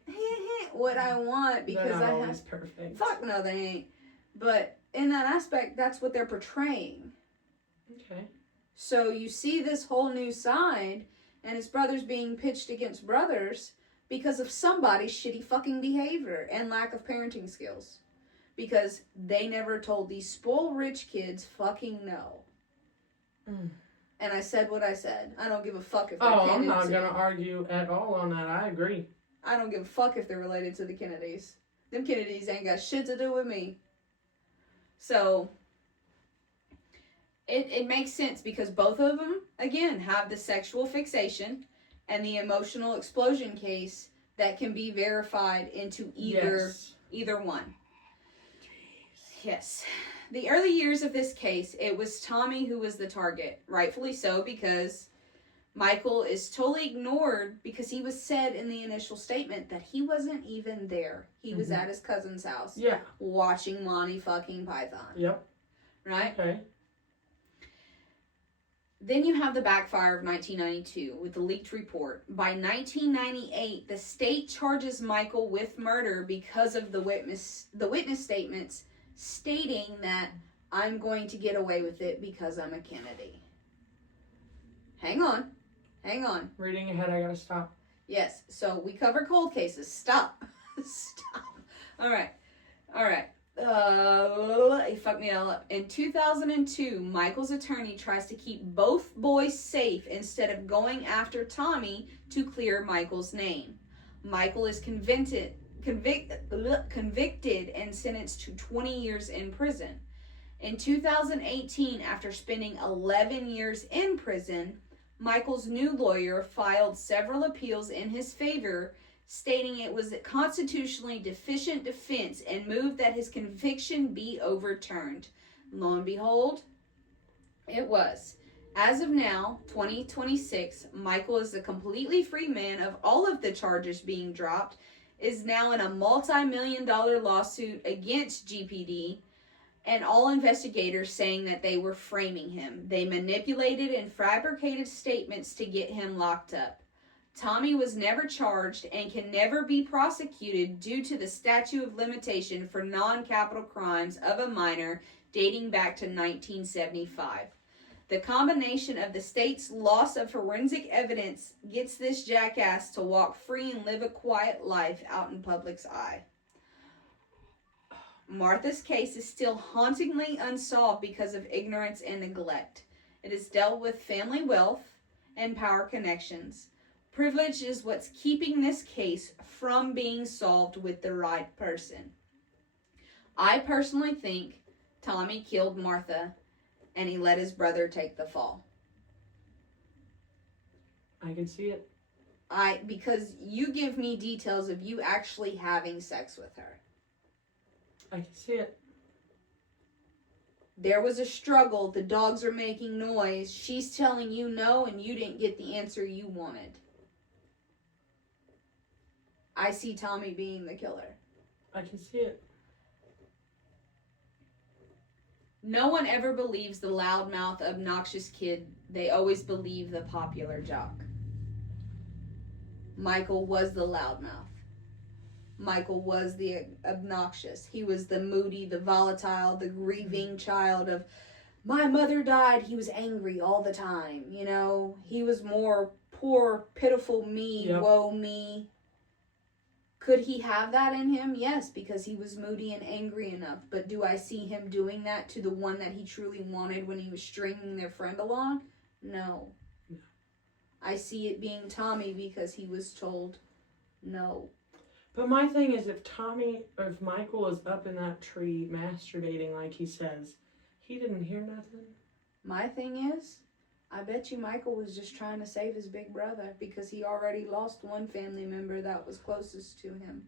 what I want because they're not always perfect. Fuck no, they ain't. But in that aspect, that's what they're portraying. Okay. So you see this whole new side, and it's brothers being pitched against brothers because of somebody's shitty fucking behavior and lack of parenting skills. Because they never told these spoiled rich kids fucking no. Mm. And I said what I said. I don't give a fuck if they're I'm not going to argue at all on that. I agree. I don't give a fuck if they're related to the Kennedys. Them Kennedys ain't got shit to do with me. So, it makes sense because both of them, again, have the sexual fixation and the emotional explosion case that can be verified into either one. Yes. The early years of this case, it was Tommy who was the target. Rightfully so, because Michael is totally ignored because he was said in the initial statement that he wasn't even there. He was at his cousin's house. Yeah. Watching Monty fucking Python. Yep. Right? Okay. Then you have the backfire of 1992 with the leaked report. By 1998, the state charges Michael with murder because of the witness statements stating that I'm going to get away with it because I'm a Kennedy. Hang on. Reading ahead, I gotta stop. Yes, so we cover cold cases. Stop. All right. He fucked me all up. In 2002, Michael's attorney tries to keep both boys safe instead of going after Tommy to clear Michael's name. Michael is convicted and sentenced to 20 years in prison. In 2018, after spending 11 years in prison, Michael's new lawyer filed several appeals in his favor, stating it was a constitutionally deficient defense and moved that his conviction be overturned. Lo and behold, it was. As of now, 2026, Michael is a completely free man of all of the charges being dropped, is now in a multi-million-dollar lawsuit against GPD, and all investigators saying that they were framing him. They manipulated and fabricated statements to get him locked up. Tommy was never charged and can never be prosecuted due to the statute of limitation for non-capital crimes of a minor dating back to 1975. The combination of the state's loss of forensic evidence gets this jackass to walk free and live a quiet life out in public's eye. Martha's case is still hauntingly unsolved because of ignorance and neglect. It is dealt with family wealth and power connections. Privilege is what's keeping this case from being solved with the right person. I personally think Tommy killed Martha and he let his brother take the fall. I can see it. Because you give me details of you actually having sex with her. I can see it. There was a struggle. The dogs are making noise. She's telling you no, and you didn't get the answer you wanted. I see Tommy being the killer. I can see it. No one ever believes the loudmouth, obnoxious kid. They always believe the popular jock. Michael was the loudmouth. Michael was the obnoxious. He was the moody, the volatile, the grieving child of, my mother died. He was angry all the time. You know, he was more poor, pitiful me, Yep. Woe me. Could he have that in him? Yes, because he was moody and angry enough. But do I see him doing that to the one that he truly wanted when he was stringing their friend along? No. I see it being Tommy because he was told no. But my thing is, if Michael was up in that tree masturbating like he says, he didn't hear nothing. My thing is, I bet you Michael was just trying to save his big brother because he already lost one family member that was closest to him.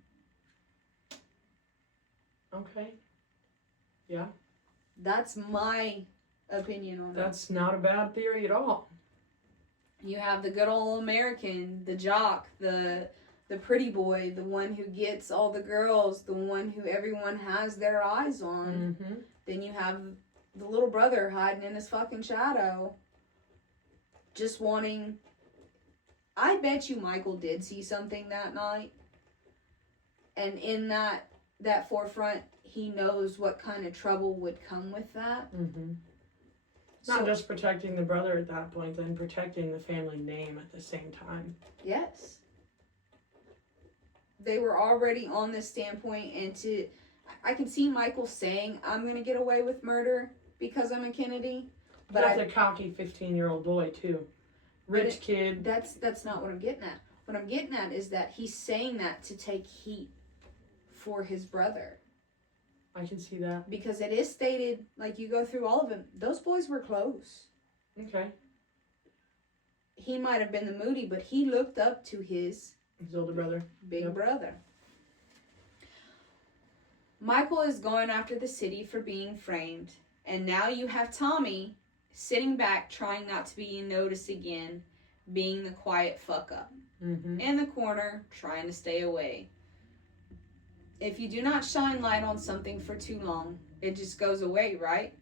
Okay. Yeah. That's my opinion on it. That's not a bad theory at all. You have the good old American, the jock, the pretty boy, the one who gets all the girls, the one who everyone has their eyes on. Mm-hmm. Then you have the little brother hiding in his fucking shadow. Just wanting... I bet you Michael did see something that night. And in that forefront, he knows what kind of trouble would come with that. Mm-hmm. Not just protecting the brother at that point, then protecting the family name at the same time. Yes. They were already on this standpoint, and I can see Michael saying, I'm going to get away with murder because I'm a Kennedy. But that's a cocky 15-year-old boy, too. Rich kid. That's not what I'm getting at. What I'm getting at is that he's saying that to take heat for his brother. I can see that. Because it is stated, like you go through all of them, those boys were close. Okay. He might have been the moody, but he looked up to his older brother. Big brother. Michael is going after the city for being framed. And now you have Tommy sitting back, trying not to be noticed again, being the quiet fuck up. Mm-hmm. In the corner, trying to stay away. If you do not shine light on something for too long, it just goes away, right?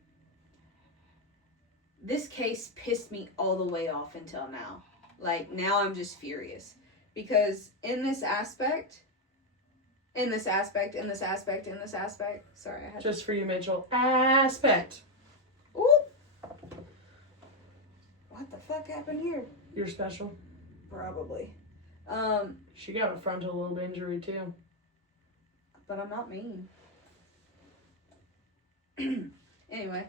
This case pissed me all the way off until now. Like, now I'm just furious. Because in this aspect, sorry, I had just for you, Mitchell. Aspect. Ooh. What the fuck happened here? You're special. Probably. She got a frontal lobe injury, too. But I'm not mean. Anyway.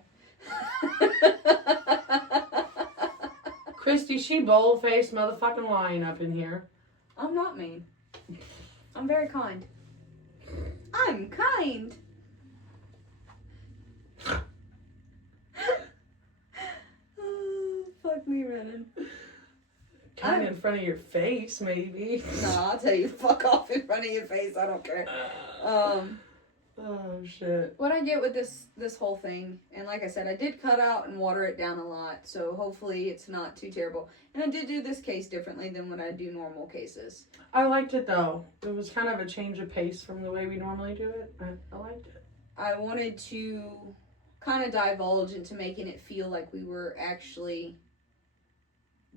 Christy, she bold-faced motherfucking lying up in here. I'm not mean. I'm very kind. I'm kind. Oh, fuck me running. Fine in front of your face, maybe. No, I'll tell you, fuck off in front of your face. I don't care. Oh shit. What I get with this whole thing, and like I said, I did cut out and water it down a lot, so hopefully it's not too terrible. And I did do this case differently than when I do normal cases. I liked it though. It was kind of a change of pace from the way we normally do it. I liked it. I wanted to kind of divulge into making it feel like we were actually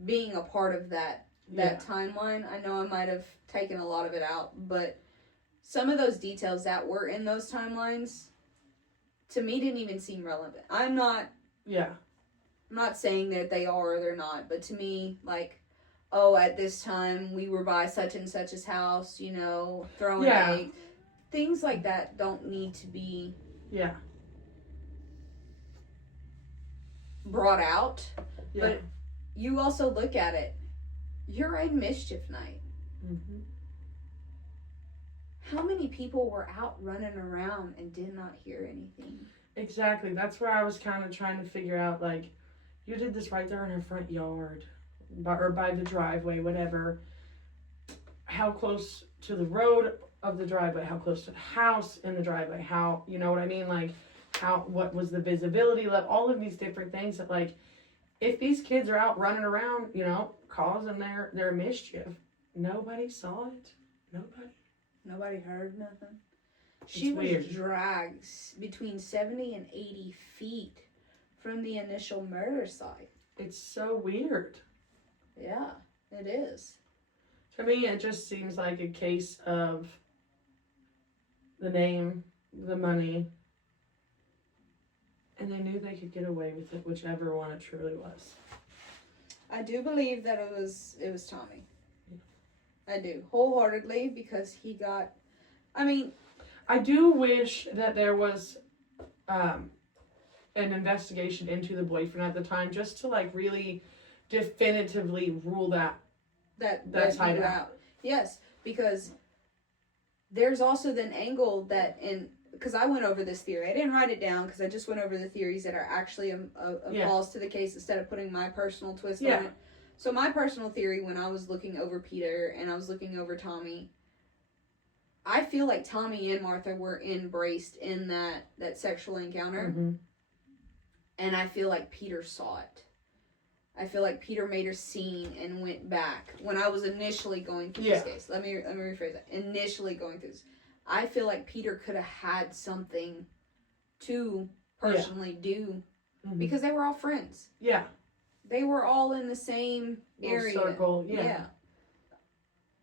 being a part of that timeline. I know I might have taken a lot of it out, but some of those details that were in those timelines, to me, didn't even seem relevant. I'm not saying that they are or they're not, but to me, like, oh, at this time, we were by such and such's house, you know, throwing eggs. Things like that don't need to be brought out. Yeah. But you also look at it. You're in mischief night. Mm-hmm. How many people were out running around and did not hear anything? Exactly. That's where I was kind of trying to figure out, like, you did this right there in her front yard. Or by the driveway, whatever. How close to the road of the driveway? How close to the house in the driveway? How, you know what I mean? Like, what was the visibility level? All of these different things that, like, if these kids are out running around, you know, causing their mischief, nobody saw it. Nobody heard nothing. She was dragged between 70 and 80 feet from the initial murder site. It's so weird. Yeah, it is. To me, it just seems like a case of the name, the money, and they knew they could get away with it, whichever one it truly was. I do believe that it was Tommy. I do, wholeheartedly, because he got, I do wish that there was an investigation into the boyfriend at the time, just to, like, really definitively rule that side out. Yes, because there's also the angle that because I went over this theory. I didn't write it down because I just went over the theories that are actually falls to the case instead of putting my personal twist on it. So my personal theory, when I was looking over Peter and I was looking over Tommy, I feel like Tommy and Martha were embraced in that sexual encounter. Mm-hmm. And I feel like Peter saw it. I feel like Peter made a scene and went back. When I was initially going through this case, let me rephrase that. Initially going through this, I feel like Peter could have had something to personally do because they were all friends. Yeah. They were all in the same area. Circle, yeah.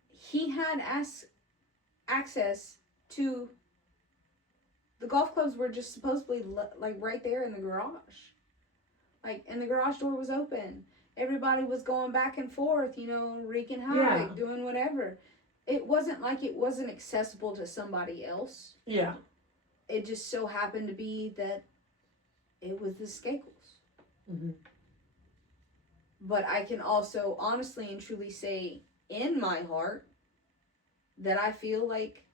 He had access to the golf clubs were just supposedly like right there in the garage. Like, and the garage door was open. Everybody was going back and forth, you know, wreaking havoc, doing whatever. It wasn't like it wasn't accessible to somebody else. Yeah. It just so happened to be that it was the Skakels. Mm-hmm. But I can also honestly and truly say in my heart that I feel like,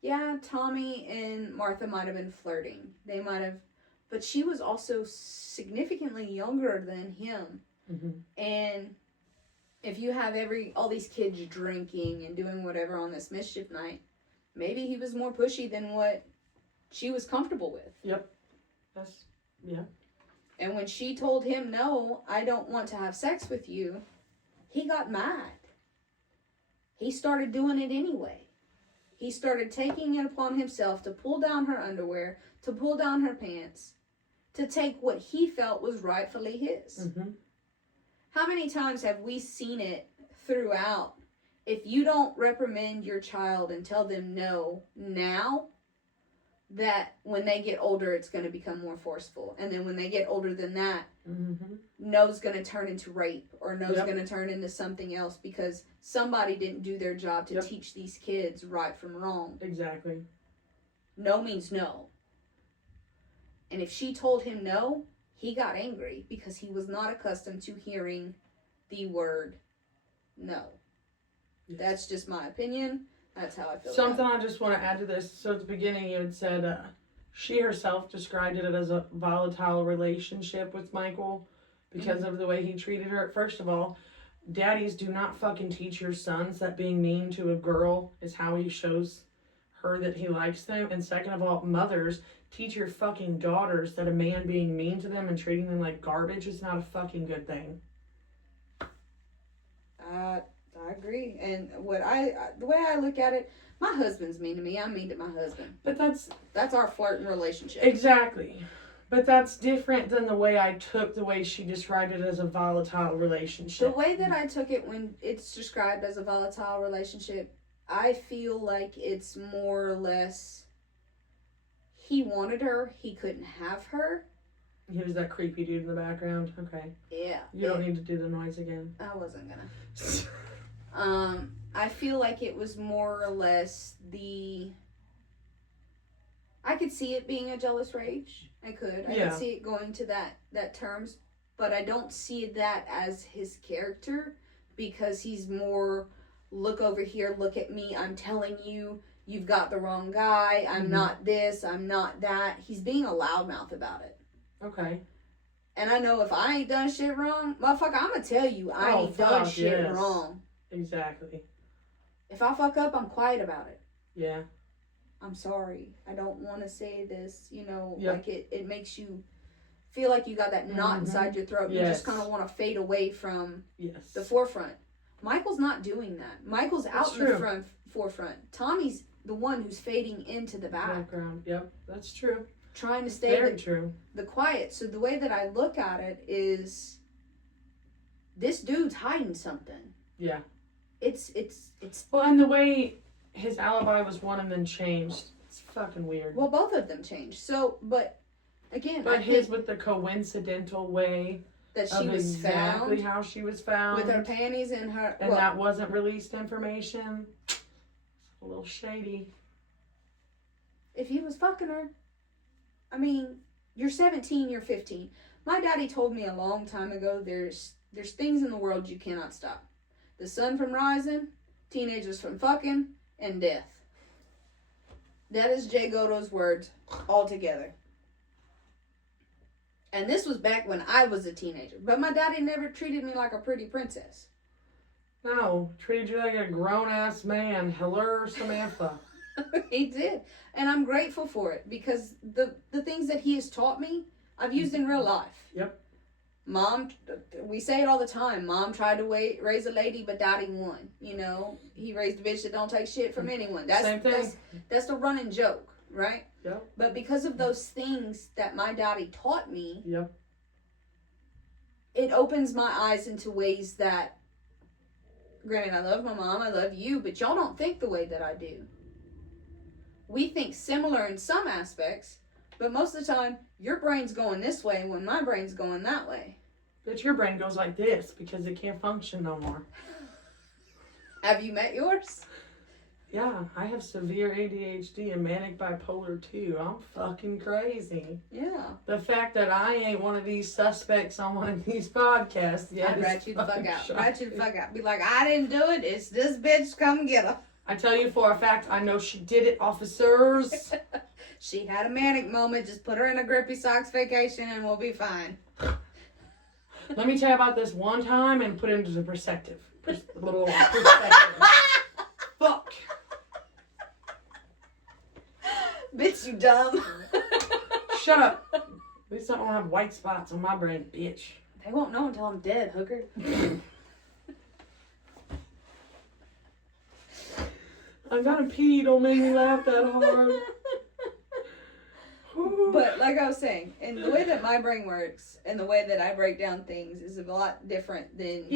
yeah, Tommy and Martha might have been flirting. They might have, but she was also significantly younger than him. Mm-hmm. And if you have all these kids drinking and doing whatever on this mischief night, maybe he was more pushy than what she was comfortable with. Yep. And when she told him, no, I don't want to have sex with you, he got mad. He started doing it anyway. He started taking it upon himself to pull down her underwear, to pull down her pants, to take what he felt was rightfully his. Mm-hmm. How many times have we seen it throughout? If you don't reprimand your child and tell them no now, that when they get older, it's going to become more forceful. And then when they get older than that, no's going to turn into rape or no's going to turn into something else because somebody didn't do their job to teach these kids right from wrong. Exactly. No means no. And if she told him no, he got angry because he was not accustomed to hearing the word no. Yes. That's just my opinion. That's how I feel. Something I just want to add to this. So at the beginning you had said she herself described it as a volatile relationship with Michael because of the way he treated her. First of all, daddies, do not fucking teach your sons that being mean to a girl is how he shows her that he likes them. And second of all, mothers, teach your fucking daughters that a man being mean to them and treating them like garbage is not a fucking good thing. I agree. And the way I look at it, my husband's mean to me. I'm mean to my husband. But that's our flirting relationship. Exactly. But that's different than the way I took the way she described it as a volatile relationship. The way that I took it when it's described as a volatile relationship, I feel like it's more or less he wanted her, he couldn't have her. He was that creepy dude in the background. Okay. Yeah. You don't need to do the noise again. I wasn't gonna. I feel like it was more or less I could see it being a jealous rage. I could see it going to that terms, but I don't see that as his character, because he's more, look over here, look at me, I'm telling you, you've got the wrong guy, I'm not this, I'm not that. He's being a loudmouth about it. Okay. And I know if I ain't done shit wrong, motherfucker, I'm gonna tell you I ain't done shit wrong. Exactly. If I fuck up, I'm quiet about it. Yeah. I'm sorry. I don't want to say this, like it makes you feel like you got that knot inside your throat. Yes. You just kind of want to fade away from the forefront. Michael's not doing that. Michael's out in the forefront. Tommy's the one who's fading into the background. Yep, that's true. Trying to stay the quiet. So the way that I look at it is, this dude's hiding something. Yeah. It's well, and the way his alibi was one and then changed, it's fucking weird. Well, both of them changed. So, but again, but his with the coincidental way that she was exactly how she was found with her panties in her, and that wasn't released information. It's a little shady. If he was fucking her, I mean, you're 17, you're 15. My daddy told me a long time ago, there's things in the world you cannot stop. The sun from rising, teenagers from fucking, and death. That is Jay Goto's words altogether. And this was back when I was a teenager. But my daddy never treated me like a pretty princess. No, treated you like a grown-ass man. Hello, Samantha. He did. And I'm grateful for it, because the things that he has taught me, I've used in real life. Yep. Mom, we say it all the time. Mom tried to raise a lady, but daddy won. He raised a bitch that don't take shit from anyone. Same thing. That's the running joke, right? Yep. But because of those things that my daddy taught me, yep, it opens my eyes into ways that, granted, I love my mom, I love you, but y'all don't think the way that I do. We think similar in some aspects, but most of the time, your brain's going this way when my brain's going that way. But your brain goes like this because it can't function no more. Have you met yours? Yeah, I have severe ADHD and manic bipolar too. I'm fucking crazy. Yeah. The fact that I ain't one of these suspects on one of these podcasts. I'd rat you the fuck out. Rat you the fuck out. Be like, I didn't do it. It's this bitch. Come get her. I tell you for a fact, I know she did it, officers. She had a manic moment. Just put her in a grippy socks vacation and we'll be fine. Let me tell you about this one time and put it into perspective. Little perspective. Fuck. Bitch, you dumb. Shut up. At least I don't have white spots on my brain, bitch. They won't know until I'm dead, hooker. I gotta pee. Don't make me laugh that hard. But like I was saying, and the way that my brain works and the way that I break down things is a lot different than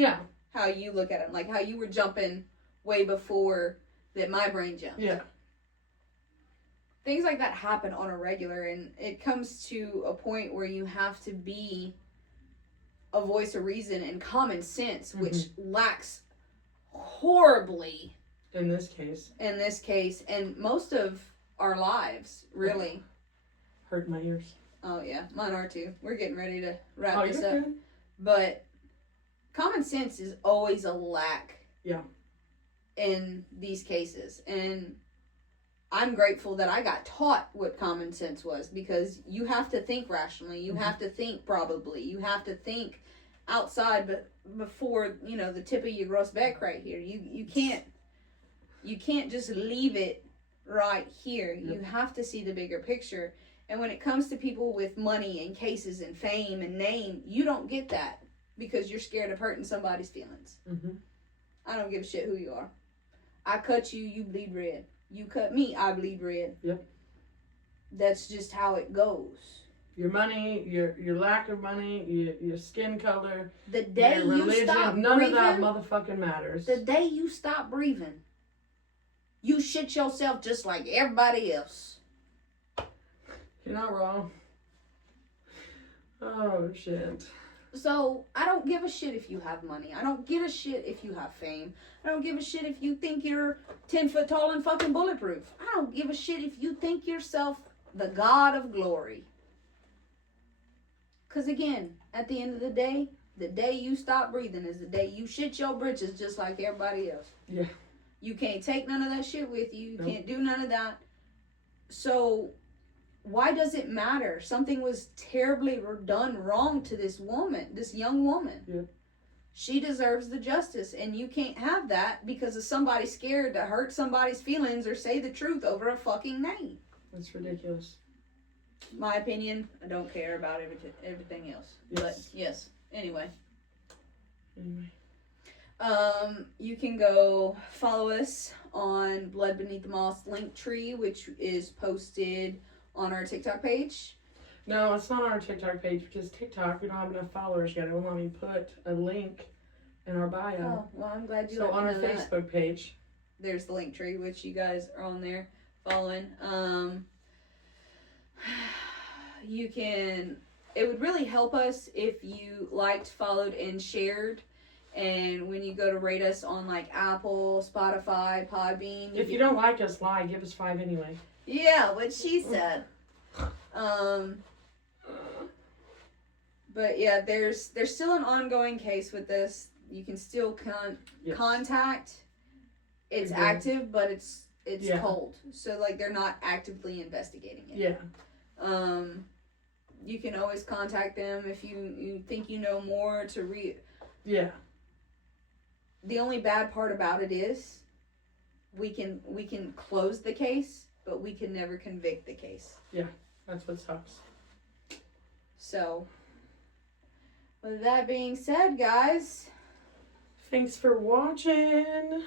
how you look at them. Like how you were jumping way before that my brain jumped. Yeah. Things like that happen on a regular, and it comes to a point where you have to be a voice of reason and common sense, which lacks horribly in this case, and most of our lives, really. Hurt my ears. Oh yeah, mine are too. We're getting ready to wrap this up. Good. But common sense is always a lack. Yeah. In these cases, and I'm grateful that I got taught what common sense was, because you have to think rationally. You have to think probably. You have to think outside, but before, you know, the tip of your gross back right here. You can't just leave it right here. Yep. You have to see the bigger picture. And when it comes to people with money and cases and fame and name, you don't get that because you're scared of hurting somebody's feelings. Mm-hmm. I don't give a shit who you are. I cut you, you bleed red. You cut me, I bleed red. Yep. That's just how it goes. Your money, your lack of money, your skin color, The day your religion, you stop none breathing, of that motherfucking matters. the day you stop breathing, you shit yourself just like everybody else. You're not wrong. Oh, shit. So, I don't give a shit if you have money. I don't give a shit if you have fame. I don't give a shit if you think you're 10 foot tall and fucking bulletproof. I don't give a shit if you think yourself the god of glory. Because again, at the end of the day you stop breathing is the day you shit your britches just like everybody else. Yeah. You can't take none of that shit with you. You Nope. can't do none of that. So, why does it matter? Something was terribly done wrong to this woman, this young woman. Yep. She deserves the justice, and you can't have that because of somebody scared to hurt somebody's feelings or say the truth over a fucking name. That's ridiculous. My opinion, I don't care about everything else. Yes. But, yes. Anyway. Anyway. You can go follow us on Blood Beneath the Moss Linktree, which is posted on our TikTok page. No, it's not on our TikTok page because TikTok, we don't have enough followers yet. It won't let me put a link in our bio. Oh, well, I'm glad you So let me on our know that. Facebook page. There's the Linktree, which you guys are on there following. You can, it would really help us if you liked, followed, and shared. And when you go to rate us on like Apple, Spotify, Podbean. If you don't like us, lie. Give us 5 anyway. Yeah, what she said. But yeah, there's still an ongoing case with this. You can still Yes. contact. It's Okay. active, but it's Yeah. cold. So like they're not actively investigating it. Yeah. You can always contact them if you think you know more to read. Yeah. The only bad part about it is we can close the case, but we can never convict the case. Yeah. That's what sucks. So, with that being said, guys, Thanks for watching.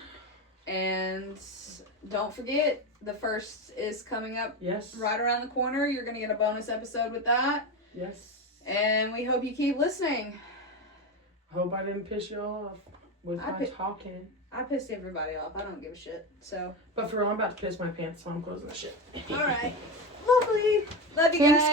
and don't forget, the 1st is coming up Yes. right around the corner. You're going to get a bonus episode with that. Yes. And we hope you keep listening. Hope I didn't piss you off with my talking. I pissed everybody off. I don't give a shit. So, But for real, I'm about to piss my pants, so I'm closing the shit. all right. Lovely. Love you Thanks, guys.